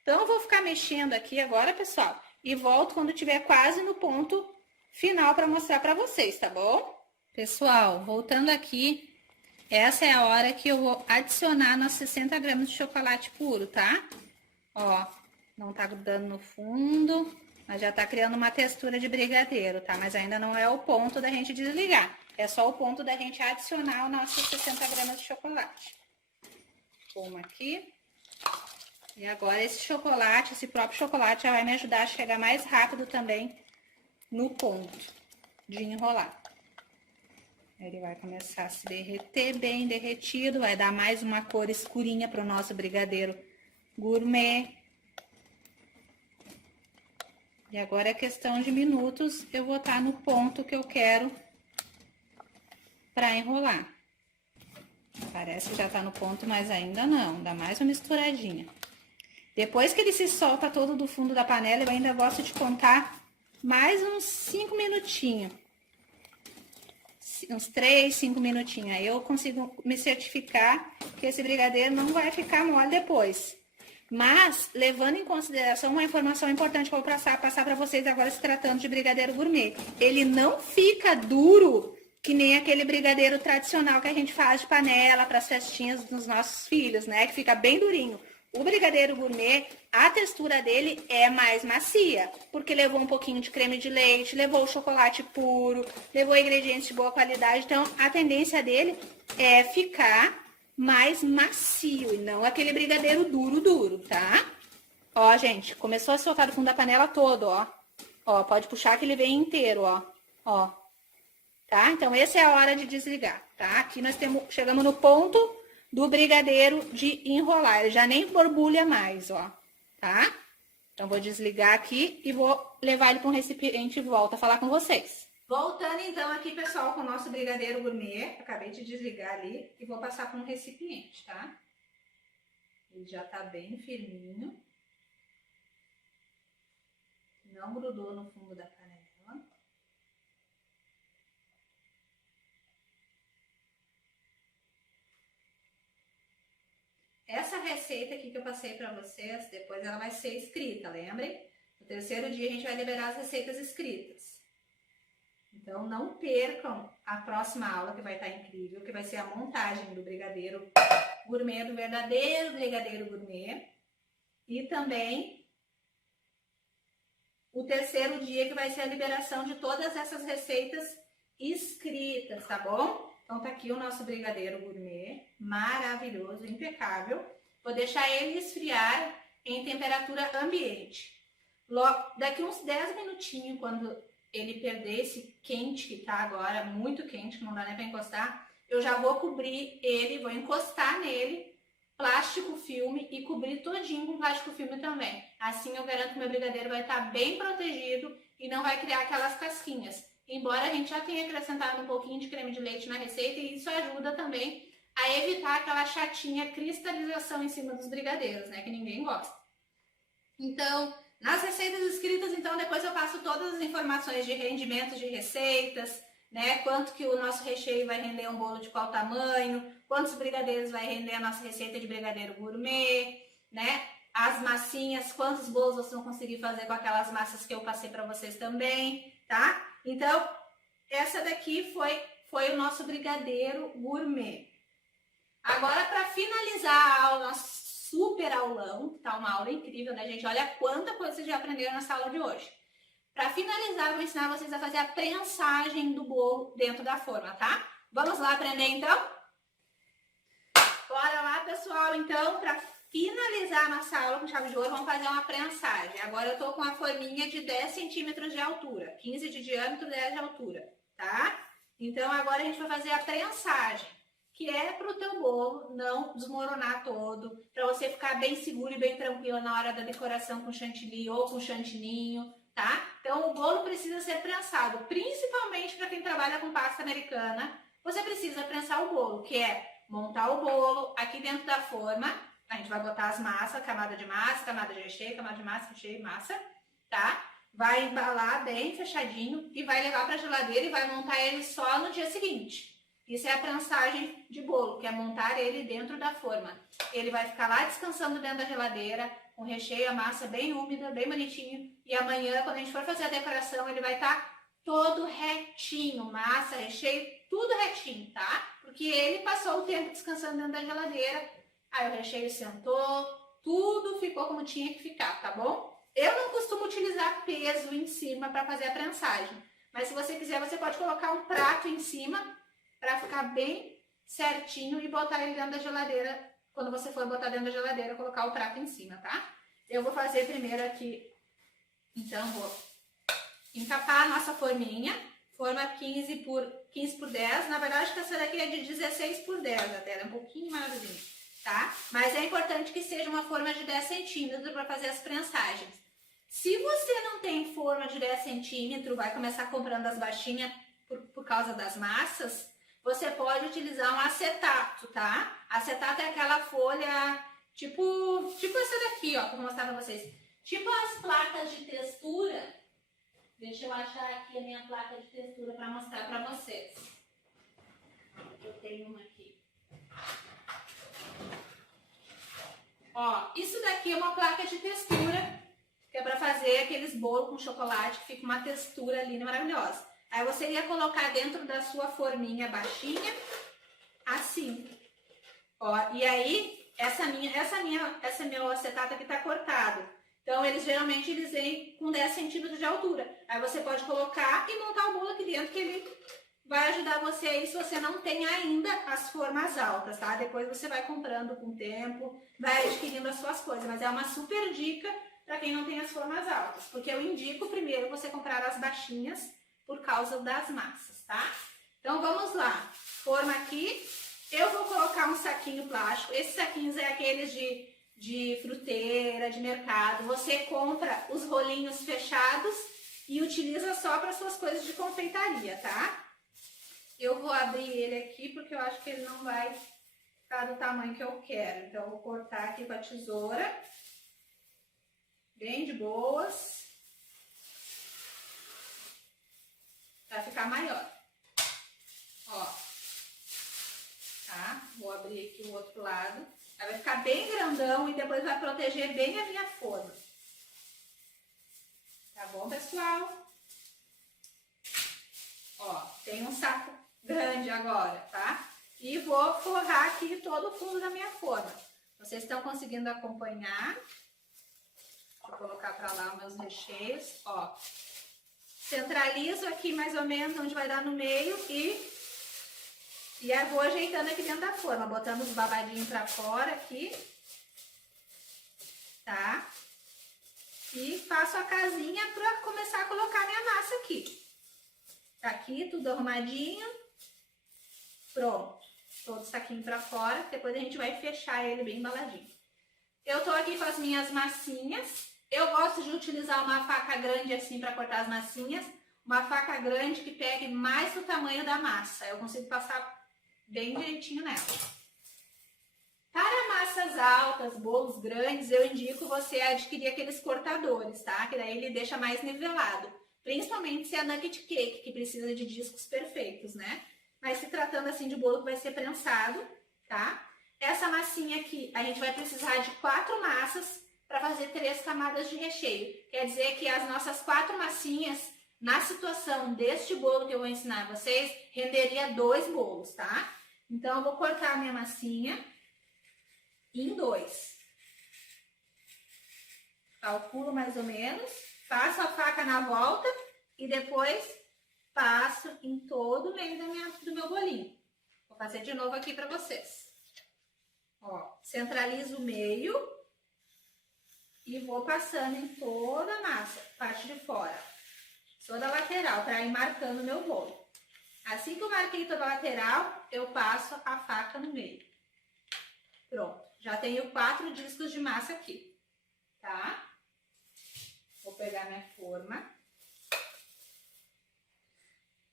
Então, eu vou ficar mexendo aqui agora, pessoal, e volto quando tiver quase no ponto final para mostrar para vocês, tá bom? Pessoal, voltando aqui, essa é a hora que eu vou adicionar nos 60 gramas de chocolate puro, tá? Ó, não tá grudando no fundo, mas já tá criando uma textura de brigadeiro, tá? Mas ainda não é o ponto da gente desligar. É só o ponto da gente adicionar os nossos 60 gramas de chocolate. Como aqui. E agora esse chocolate, esse próprio chocolate já vai me ajudar a chegar mais rápido também no ponto de enrolar. Ele vai começar a se derreter bem derretido, vai dar mais uma cor escurinha para o nosso brigadeiro gourmet. E agora é questão de minutos, eu vou estar no ponto que eu quero para enrolar. Parece que já tá no ponto, mas ainda não, dá mais uma misturadinha. Depois que ele se solta todo do fundo da panela, eu ainda gosto de contar mais uns 5 minutinhos. Uns 3, 5 minutinhos. Aí eu consigo me certificar que esse brigadeiro não vai ficar mole depois. Mas, levando em consideração uma informação importante que eu vou passar para vocês agora se tratando de brigadeiro gourmet. Ele não fica duro que nem aquele brigadeiro tradicional que a gente faz de panela para as festinhas dos nossos filhos, né? Que fica bem durinho. O brigadeiro gourmet, a textura dele é mais macia, porque levou um pouquinho de creme de leite, levou o chocolate puro, levou ingredientes de boa qualidade. Então, a tendência dele é ficar mais macio e não aquele brigadeiro duro, tá? Ó, gente, começou a soltar do fundo da panela todo, ó. Ó, pode puxar que ele vem inteiro, ó. Ó. Tá? Então, essa é a hora de desligar, tá? Aqui nós chegamos no ponto do brigadeiro de enrolar. Ele já nem borbulha mais, ó, tá? Então, vou desligar aqui e vou levar ele para um recipiente e volto a falar com vocês. Voltando, então, aqui, pessoal, com o nosso brigadeiro gourmet. Acabei de desligar ali e vou passar para um recipiente, tá? Ele já tá bem firminho. Não grudou no fundo da panela. essa receita aqui que eu passei para vocês, depois ela vai ser escrita, lembrem? No terceiro dia a gente vai liberar as receitas escritas. Então não percam a próxima aula, que vai estar incrível, que vai ser a montagem do brigadeiro gourmet, do verdadeiro brigadeiro gourmet. E também o terceiro dia, que vai ser a liberação de todas essas receitas escritas, tá bom? Então tá aqui o nosso brigadeiro gourmet, maravilhoso, impecável. Vou deixar ele esfriar em temperatura ambiente. Daqui uns 10 minutinhos, quando ele perder esse quente que tá agora, muito quente, que não dá nem para encostar, eu já vou cobrir ele, vou encostar nele, plástico filme, e cobrir todinho com plástico filme também. Assim eu garanto que meu brigadeiro vai estar bem protegido e não vai criar aquelas casquinhas. Embora a gente já tenha acrescentado um pouquinho de creme de leite na receita, e isso ajuda também a evitar aquela chatinha cristalização em cima dos brigadeiros, né, que ninguém gosta. Então, nas receitas escritas, então, depois eu passo todas as informações de rendimento de receitas, né, quanto que o nosso recheio vai render um bolo de qual tamanho, quantos brigadeiros vai render a nossa receita de brigadeiro gourmet, né, as massinhas, quantos bolos vocês vão conseguir fazer com aquelas massas que eu passei para vocês também, tá? Então, essa daqui foi o nosso brigadeiro gourmet. Agora, para finalizar a aula, nosso super aulão, tá uma aula incrível, né, gente? Olha quanta coisa vocês já aprenderam nessa aula de hoje. Para finalizar, eu vou ensinar vocês a fazer a prensagem do bolo dentro da forma, tá? Vamos lá aprender, então? Bora lá, pessoal. Então, para finalizar a nossa aula com chave de ouro, vamos fazer uma prensagem. Agora eu tô com a forminha de 10 centímetros de altura, 15 de diâmetro, 10 de altura, tá? Então, agora a gente vai fazer a prensagem, que é para o teu bolo não desmoronar todo, para você ficar bem seguro e bem tranquila na hora da decoração com chantilly ou com chantininho, tá? Então, o bolo precisa ser prensado, principalmente para quem trabalha com pasta americana. Você precisa prensar o bolo, que é montar o bolo aqui dentro da forma. A gente vai botar as massas, camada de massa, camada de recheio, camada de massa, recheio e massa, tá? Vai embalar bem fechadinho e vai levar para a geladeira e vai montar ele só no dia seguinte. Isso é a prensagem de bolo, que é montar ele dentro da forma. Ele vai ficar lá descansando dentro da geladeira, com o recheio, a massa bem úmida, bem bonitinho. E amanhã, quando a gente for fazer a decoração, ele vai estar todo retinho, massa, recheio, tudo retinho, tá? Porque ele passou o tempo descansando dentro da geladeira, aí o recheio sentou, tudo ficou como tinha que ficar, tá bom? Eu não costumo utilizar peso em cima para fazer a prensagem, mas se você quiser, você pode colocar um prato em cima para ficar bem certinho e botar ele dentro da geladeira. Quando você for botar dentro da geladeira, colocar o prato em cima, tá? Eu vou fazer primeiro aqui, então vou encapar a nossa forminha, forma 15 por 10, na verdade que essa daqui é de 16 por 10 até, ela é um pouquinho maiorzinha, tá? Mas é importante que seja uma forma de 10 centímetros para fazer as prensagens. Se você não tem forma de 10 centímetros, vai começar comprando as baixinhas por causa das massas, você pode utilizar um acetato, tá? Acetato é aquela folha, tipo essa daqui, ó, que eu vou mostrar pra vocês. Tipo as placas de textura. Deixa eu achar aqui a minha placa de textura pra mostrar pra vocês. Eu tenho uma aqui. Ó, isso daqui é uma placa de textura, que é pra fazer aqueles bolos com chocolate, que fica uma textura linda, maravilhosa. Aí você ia colocar dentro da sua forminha baixinha, assim, ó, e aí essa meu acetato aqui tá cortado. Então, geralmente eles vêm com 10 centímetros de altura. Aí você pode colocar e montar o bolo aqui dentro, que ele vai ajudar você aí, se você não tem ainda as formas altas, tá? Depois você vai comprando com o tempo, vai adquirindo as suas coisas, mas é uma super dica para quem não tem as formas altas, porque eu indico primeiro você comprar as baixinhas, por causa das massas, tá? Então, vamos lá. Forma aqui. Eu vou colocar um saquinho plástico. Esses saquinhos é aqueles de fruteira, de mercado. Você compra os rolinhos fechados e utiliza só para suas coisas de confeitaria, tá? Eu vou abrir ele aqui porque eu acho que ele não vai ficar do tamanho que eu quero. Então, eu vou cortar aqui com a tesoura. Bem de boas. Vai ficar maior. Ó. Tá tá? Vou abrir aqui o outro lado. Ela vai ficar bem grandão e depois vai proteger bem a minha forma. Tá bom, pessoal? Ó, tem um saco grande agora, tá? E vou forrar aqui todo o fundo da minha forma. Vocês estão conseguindo acompanhar? Vou colocar pra lá os meus recheios, ó. Centralizo aqui mais ou menos onde vai dar no meio e aí vou ajeitando aqui dentro da forma, botando os babadinhos pra fora aqui, tá? E faço a casinha pra começar a colocar minha massa aqui. Tá aqui tudo arrumadinho. Pronto. Todo o saquinho pra fora, depois a gente vai fechar ele bem embaladinho. Eu tô aqui com as minhas massinhas. Eu gosto de utilizar uma faca grande assim para cortar as massinhas. Uma faca grande que pegue mais o tamanho da massa. Eu consigo passar bem direitinho nela. Para massas altas, bolos grandes, eu indico você adquirir aqueles cortadores, tá? Que daí ele deixa mais nivelado. Principalmente se é nugget cake, que precisa de discos perfeitos, né? Mas se tratando assim de bolo que vai ser prensado, tá? Essa massinha aqui, a gente vai precisar de 4 massas para fazer 3 camadas de recheio. Quer dizer que as nossas 4 massinhas, na situação deste bolo que eu vou ensinar a vocês, renderia 2 bolos, tá? Então, eu vou cortar a minha massinha em 2. Calculo mais ou menos, passo a faca na volta e depois passo em todo o meio do meu bolinho. Vou fazer de novo aqui para vocês. Ó, centralizo o meio e vou passando em toda a massa, parte de fora, toda a lateral, para ir marcando o meu bolo. Assim que eu marquei toda a lateral, eu passo a faca no meio. Pronto, já tenho 4 discos de massa aqui, tá? Vou pegar minha forma.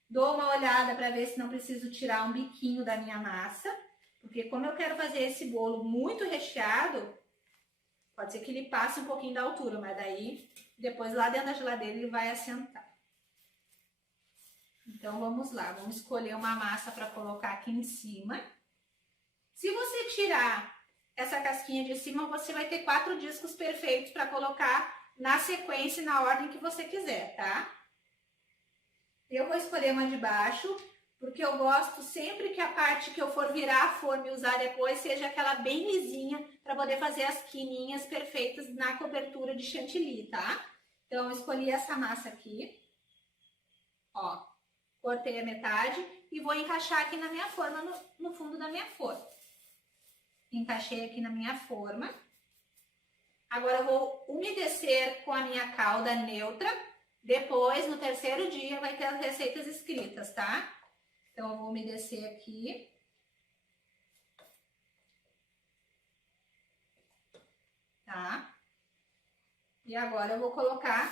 Dou uma olhada para ver se não preciso tirar um biquinho da minha massa, porque como eu quero fazer esse bolo muito recheado, pode ser que ele passe um pouquinho da altura, mas daí depois lá dentro da geladeira ele vai assentar. Então vamos lá, vamos escolher uma massa para colocar aqui em cima. Se você tirar essa casquinha de cima, você vai ter 4 discos perfeitos para colocar na sequência e na ordem que você quiser, tá? Eu vou escolher uma de baixo, porque eu gosto sempre que a parte que eu for virar a forma e usar depois seja aquela bem lisinha, para poder fazer as quininhas perfeitas na cobertura de chantilly, tá? Então, eu escolhi essa massa aqui, ó, cortei a metade e vou encaixar aqui na minha forma, no fundo da minha forma. Encaixei aqui na minha forma. Agora, eu vou umedecer com a minha calda neutra. Depois, no terceiro dia, vai ter as receitas escritas, tá? Então, eu vou umedecer aqui. Tá? E agora eu vou colocar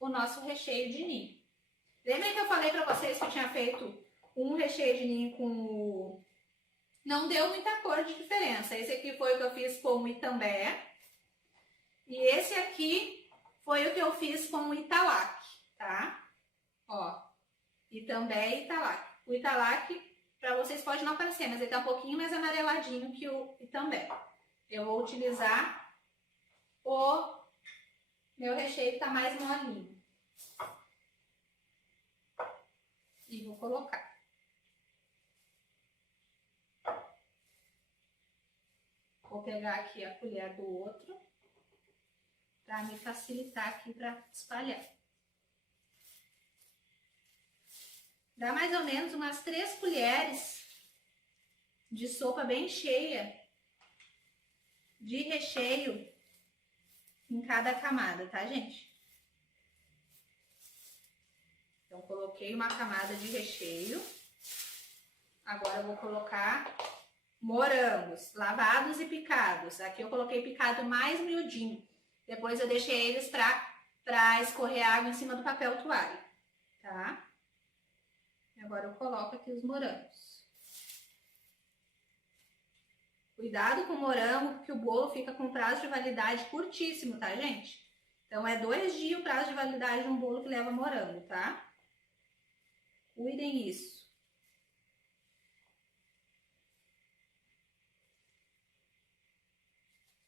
o nosso recheio de ninho. Lembra que eu falei pra vocês que eu tinha feito um recheio de ninho com o... Não deu muita cor de diferença. Esse aqui foi o que eu fiz com o Itambé. E esse aqui foi o que eu fiz com o Italac, tá? Ó, Itambé e Italac. O Italac, pra vocês pode não parecer, mas ele tá um pouquinho mais amareladinho que o Itambé. Eu vou utilizar o meu recheio que tá mais molinho. E vou colocar. Vou pegar aqui a colher do outro, para me facilitar aqui para espalhar. Dá mais ou menos umas 3 colheres de sopa bem cheia de recheio em cada camada, tá, gente? Então, coloquei uma camada de recheio. Agora, eu vou colocar morangos lavados e picados. Aqui eu coloquei picado mais miudinho. Depois eu deixei eles pra escorrer água em cima do papel toalha, tá? Agora eu coloco aqui os morangos. Cuidado com o morango, porque o bolo fica com prazo de validade curtíssimo, tá, gente? Então, é 2 dias o prazo de validade de um bolo que leva morango, tá? Cuidem isso.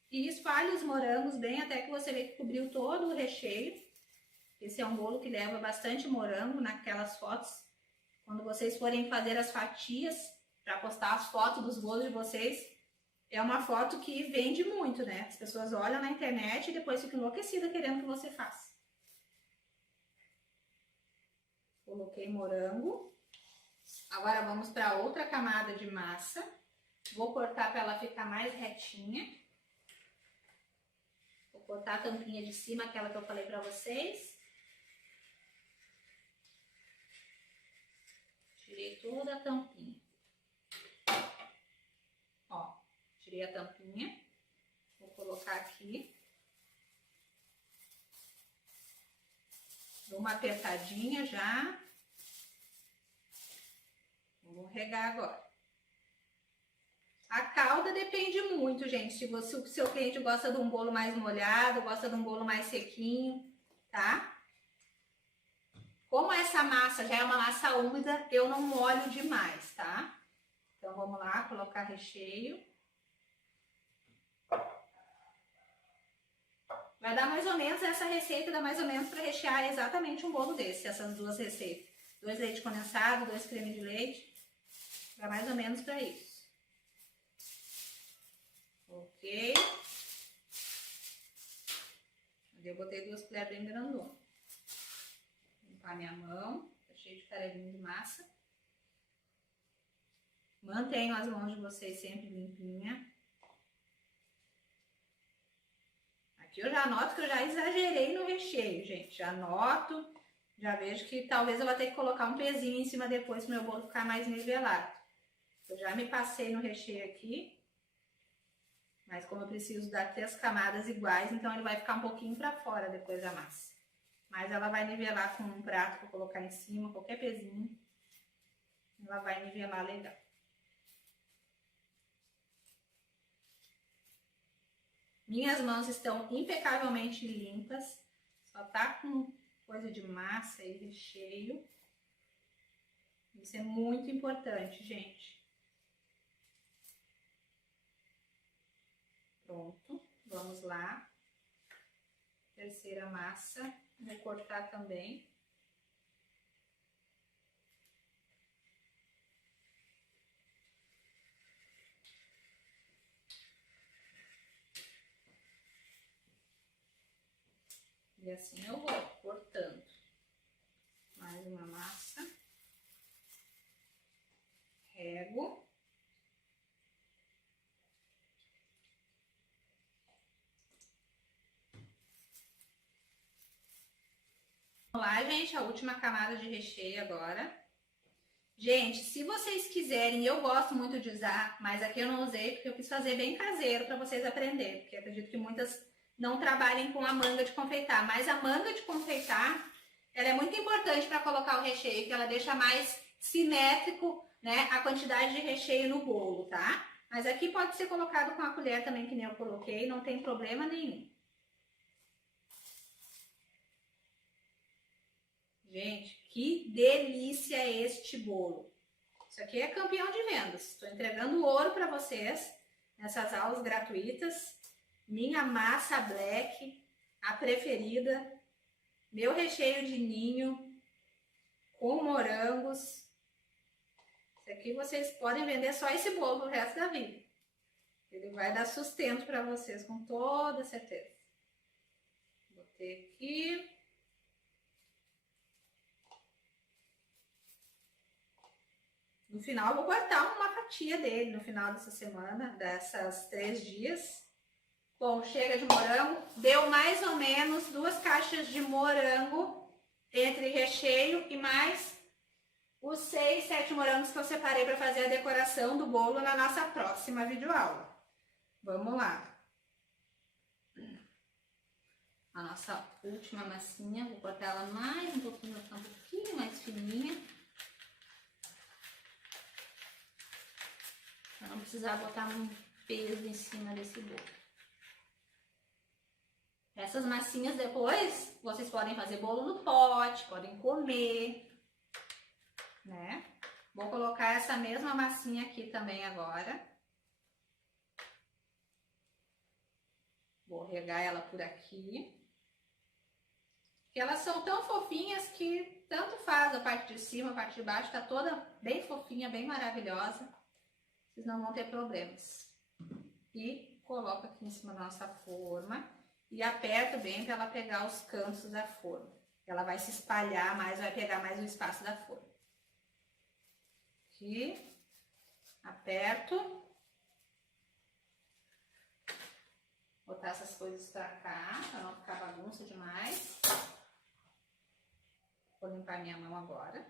E espalhe os morangos bem até que você vê que cobriu todo o recheio. Esse é um bolo que leva bastante morango naquelas fotos. Quando vocês forem fazer as fatias, para postar as fotos dos bolos de vocês, é uma foto que vende muito, né? As pessoas olham na internet e depois ficam enlouquecidas querendo que você faça. Coloquei morango. Agora vamos para outra camada de massa. Vou cortar para ela ficar mais retinha. Vou cortar a tampinha de cima, aquela que eu falei para vocês. Tirei toda a tampinha. Ó, tirei a tampinha. Vou colocar aqui. Dou uma apertadinha já. Vou regar agora. A calda depende muito, gente. Se o seu cliente gosta de um bolo mais molhado, gosta de um bolo mais sequinho, tá? Como essa massa já é uma massa úmida, eu não molho demais, tá? Então, vamos lá, colocar recheio. Vai dar mais ou menos, essa receita dá mais ou menos para rechear exatamente um bolo desse, essas duas receitas. 2 leite condensado, 2 creme de leite. Dá mais ou menos para isso. Ok. Eu botei 2 colheres bem grandonas. Limpar minha mão, tá cheio de farelinho de massa. Mantenham as mãos de vocês sempre limpinhas. Aqui eu já noto que eu já exagerei no recheio, gente. Já noto, já vejo que talvez eu vou ter que colocar um pezinho em cima depois para o meu bolo ficar mais nivelado. Eu já me passei no recheio aqui. Mas como eu preciso dar 3 camadas iguais, então ele vai ficar um pouquinho para fora depois da massa. Mas ela vai nivelar com um prato que eu colocar em cima, qualquer pezinho. Ela vai nivelar legal. Minhas mãos estão impecavelmente limpas. Só tá com coisa de massa e recheio. Isso é muito importante, gente. Pronto, vamos lá. Terceira massa, vou cortar também. E assim eu vou cortando. Mais uma massa. Rego. Vamos lá, gente, a última camada de recheio agora. Gente, se vocês quiserem, eu gosto muito de usar, mas aqui eu não usei porque eu quis fazer bem caseiro para vocês aprenderem, porque acredito que muitas não trabalhem com a manga de confeitar, mas a manga de confeitar, ela é muito importante para colocar o recheio, que ela deixa mais simétrico, né, a quantidade de recheio no bolo, tá? Mas aqui pode ser colocado com a colher também, que nem eu coloquei, não tem problema nenhum. Gente, que delícia este bolo! Isso aqui é campeão de vendas. Estou entregando ouro para vocês nessas aulas gratuitas. Minha massa black, a preferida. Meu recheio de ninho com morangos. Isso aqui vocês podem vender só esse bolo pro resto da vida. Ele vai dar sustento para vocês com toda certeza. Botei aqui. No final, eu vou cortar uma fatia dele no final dessa semana, dessas 3 dias. Bom, chega de morango. Deu mais ou menos 2 caixas de morango entre recheio e mais os 6, 7 morangos que eu separei para fazer a decoração do bolo na nossa próxima videoaula. Vamos lá. A nossa última massinha, vou cortar ela mais um pouquinho, um pouquinho mais fininha. Para não precisar botar um peso em cima desse bolo. Essas massinhas depois, vocês podem fazer bolo no pote, podem comer, né? Vou colocar essa mesma massinha aqui também agora. Vou regar ela por aqui. Porque elas são tão fofinhas que tanto faz a parte de cima, a parte de baixo, tá toda bem fofinha, bem maravilhosa. Vocês não vão ter problemas. E coloco aqui em cima da nossa forma e aperto bem para ela pegar os cantos da forma. Ela vai se espalhar mais, vai pegar mais o espaço da forma. Aqui, aperto. Botar essas coisas pra cá, pra não ficar bagunça demais. Vou limpar minha mão agora.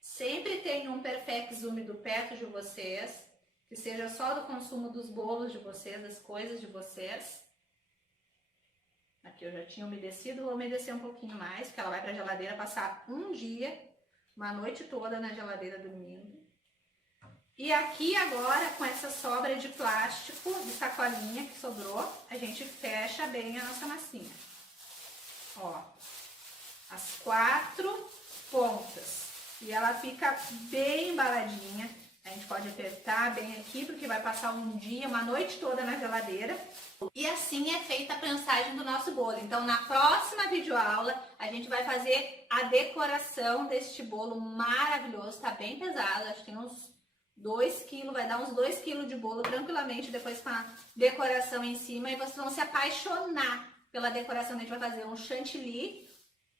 Sempre tenha um Perfex úmido perto de vocês, que seja só do consumo dos bolos de vocês, das coisas de vocês. Aqui eu já tinha umedecido, vou umedecer um pouquinho mais, porque ela vai pra geladeira passar um dia, uma noite toda na geladeira dormindo. E aqui agora, com essa sobra de plástico, de sacolinha que sobrou, a gente fecha bem a nossa massinha. Ó, as 4 pontas. E ela fica bem embaladinha. A gente pode apertar bem aqui, porque vai passar um dia, uma noite toda na geladeira. E assim é feita a prensagem do nosso bolo. Então, na próxima videoaula, a gente vai fazer a decoração deste bolo maravilhoso. Tá bem pesado, acho que tem uns 2 kg, vai dar uns 2 kg de bolo tranquilamente, depois com a decoração em cima, e vocês vão se apaixonar pela decoração. A gente vai fazer um chantilly,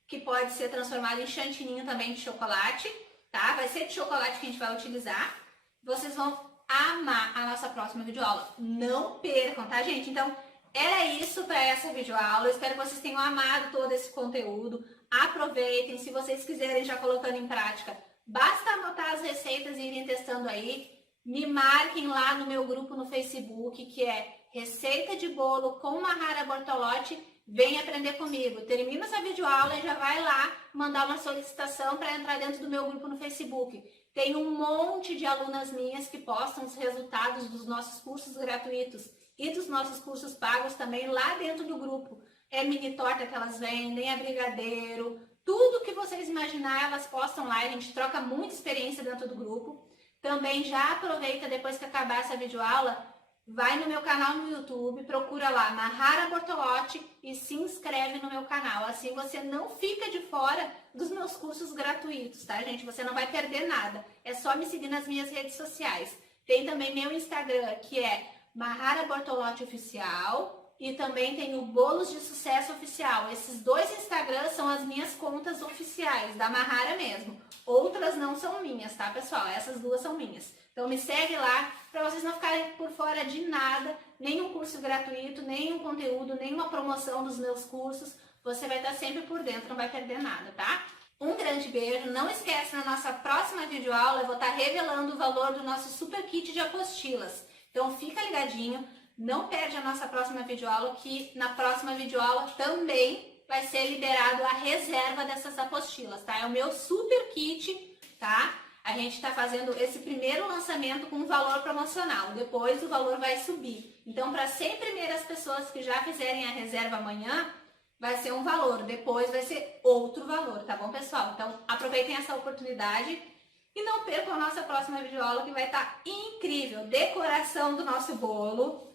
que pode ser transformado em chantininho também de chocolate, tá? Vai ser de chocolate que a gente vai utilizar. Vocês vão amar a nossa próxima videoaula. Não percam, tá, gente? Então, era isso para essa videoaula. Eu espero que vocês tenham amado todo esse conteúdo. Aproveitem, se vocês quiserem já colocando em prática, basta anotar as receitas e irem testando aí. Me marquem lá no meu grupo no Facebook, que é Receita de Bolo com Mahara Bortolotti. Vem aprender comigo. Termina essa videoaula e já vai lá mandar uma solicitação para entrar dentro do meu grupo no Facebook. Tem um monte de alunas minhas que postam os resultados dos nossos cursos gratuitos e dos nossos cursos pagos também lá dentro do grupo. É mini torta que elas vendem, é brigadeiro, tudo que vocês imaginar, elas postam lá, a gente troca muita experiência dentro do grupo. Também já aproveita, depois que acabar essa videoaula, vai no meu canal no YouTube, procura lá Mahara Bortolotti e se inscreve no meu canal. Assim você não fica de fora dos meus cursos gratuitos, tá, gente? Você não vai perder nada. É só me seguir nas minhas redes sociais. Tem também meu Instagram, que é Mahara Bortolotti Oficial. E também tem o Bolos de Sucesso Oficial. Esses 2 Instagrams são as minhas contas oficiais, da Mahara mesmo. Outras não são minhas, tá, pessoal? Essas 2 são minhas. Então me segue lá para vocês não ficarem por fora de nada, nenhum curso gratuito, nenhum conteúdo, nenhuma promoção dos meus cursos. Você vai estar sempre por dentro, não vai perder nada, tá? Um grande beijo. Não esquece, na nossa próxima videoaula eu vou estar revelando o valor do nosso super kit de apostilas. Então fica ligadinho. Não perde a nossa próxima videoaula, que na próxima videoaula também vai ser liberado a reserva dessas apostilas, tá? É o meu super kit, tá? A gente tá fazendo esse primeiro lançamento com um valor promocional, depois o valor vai subir. Então, para 100 primeiras pessoas que já fizerem a reserva amanhã, vai ser um valor, depois vai ser outro valor, tá bom, pessoal? Então, aproveitem essa oportunidade e não percam a nossa próxima videoaula, que vai estar incrível. Decoração do nosso bolo,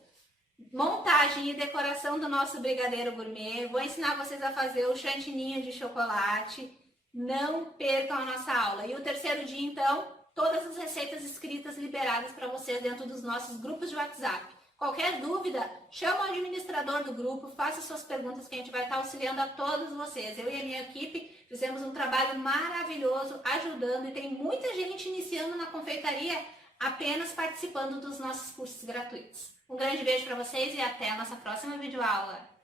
montagem e decoração do nosso brigadeiro gourmet. Vou ensinar vocês a fazer o chantininho de chocolate. Não percam a nossa aula. E o terceiro dia, então, todas as receitas escritas liberadas para vocês dentro dos nossos grupos de WhatsApp. Qualquer dúvida, chama o administrador do grupo, faça suas perguntas que a gente vai estar auxiliando a todos vocês. Eu e a minha equipe fizemos um trabalho maravilhoso ajudando, e tem muita gente iniciando na confeitaria apenas participando dos nossos cursos gratuitos. Um grande beijo para vocês e até a nossa próxima videoaula.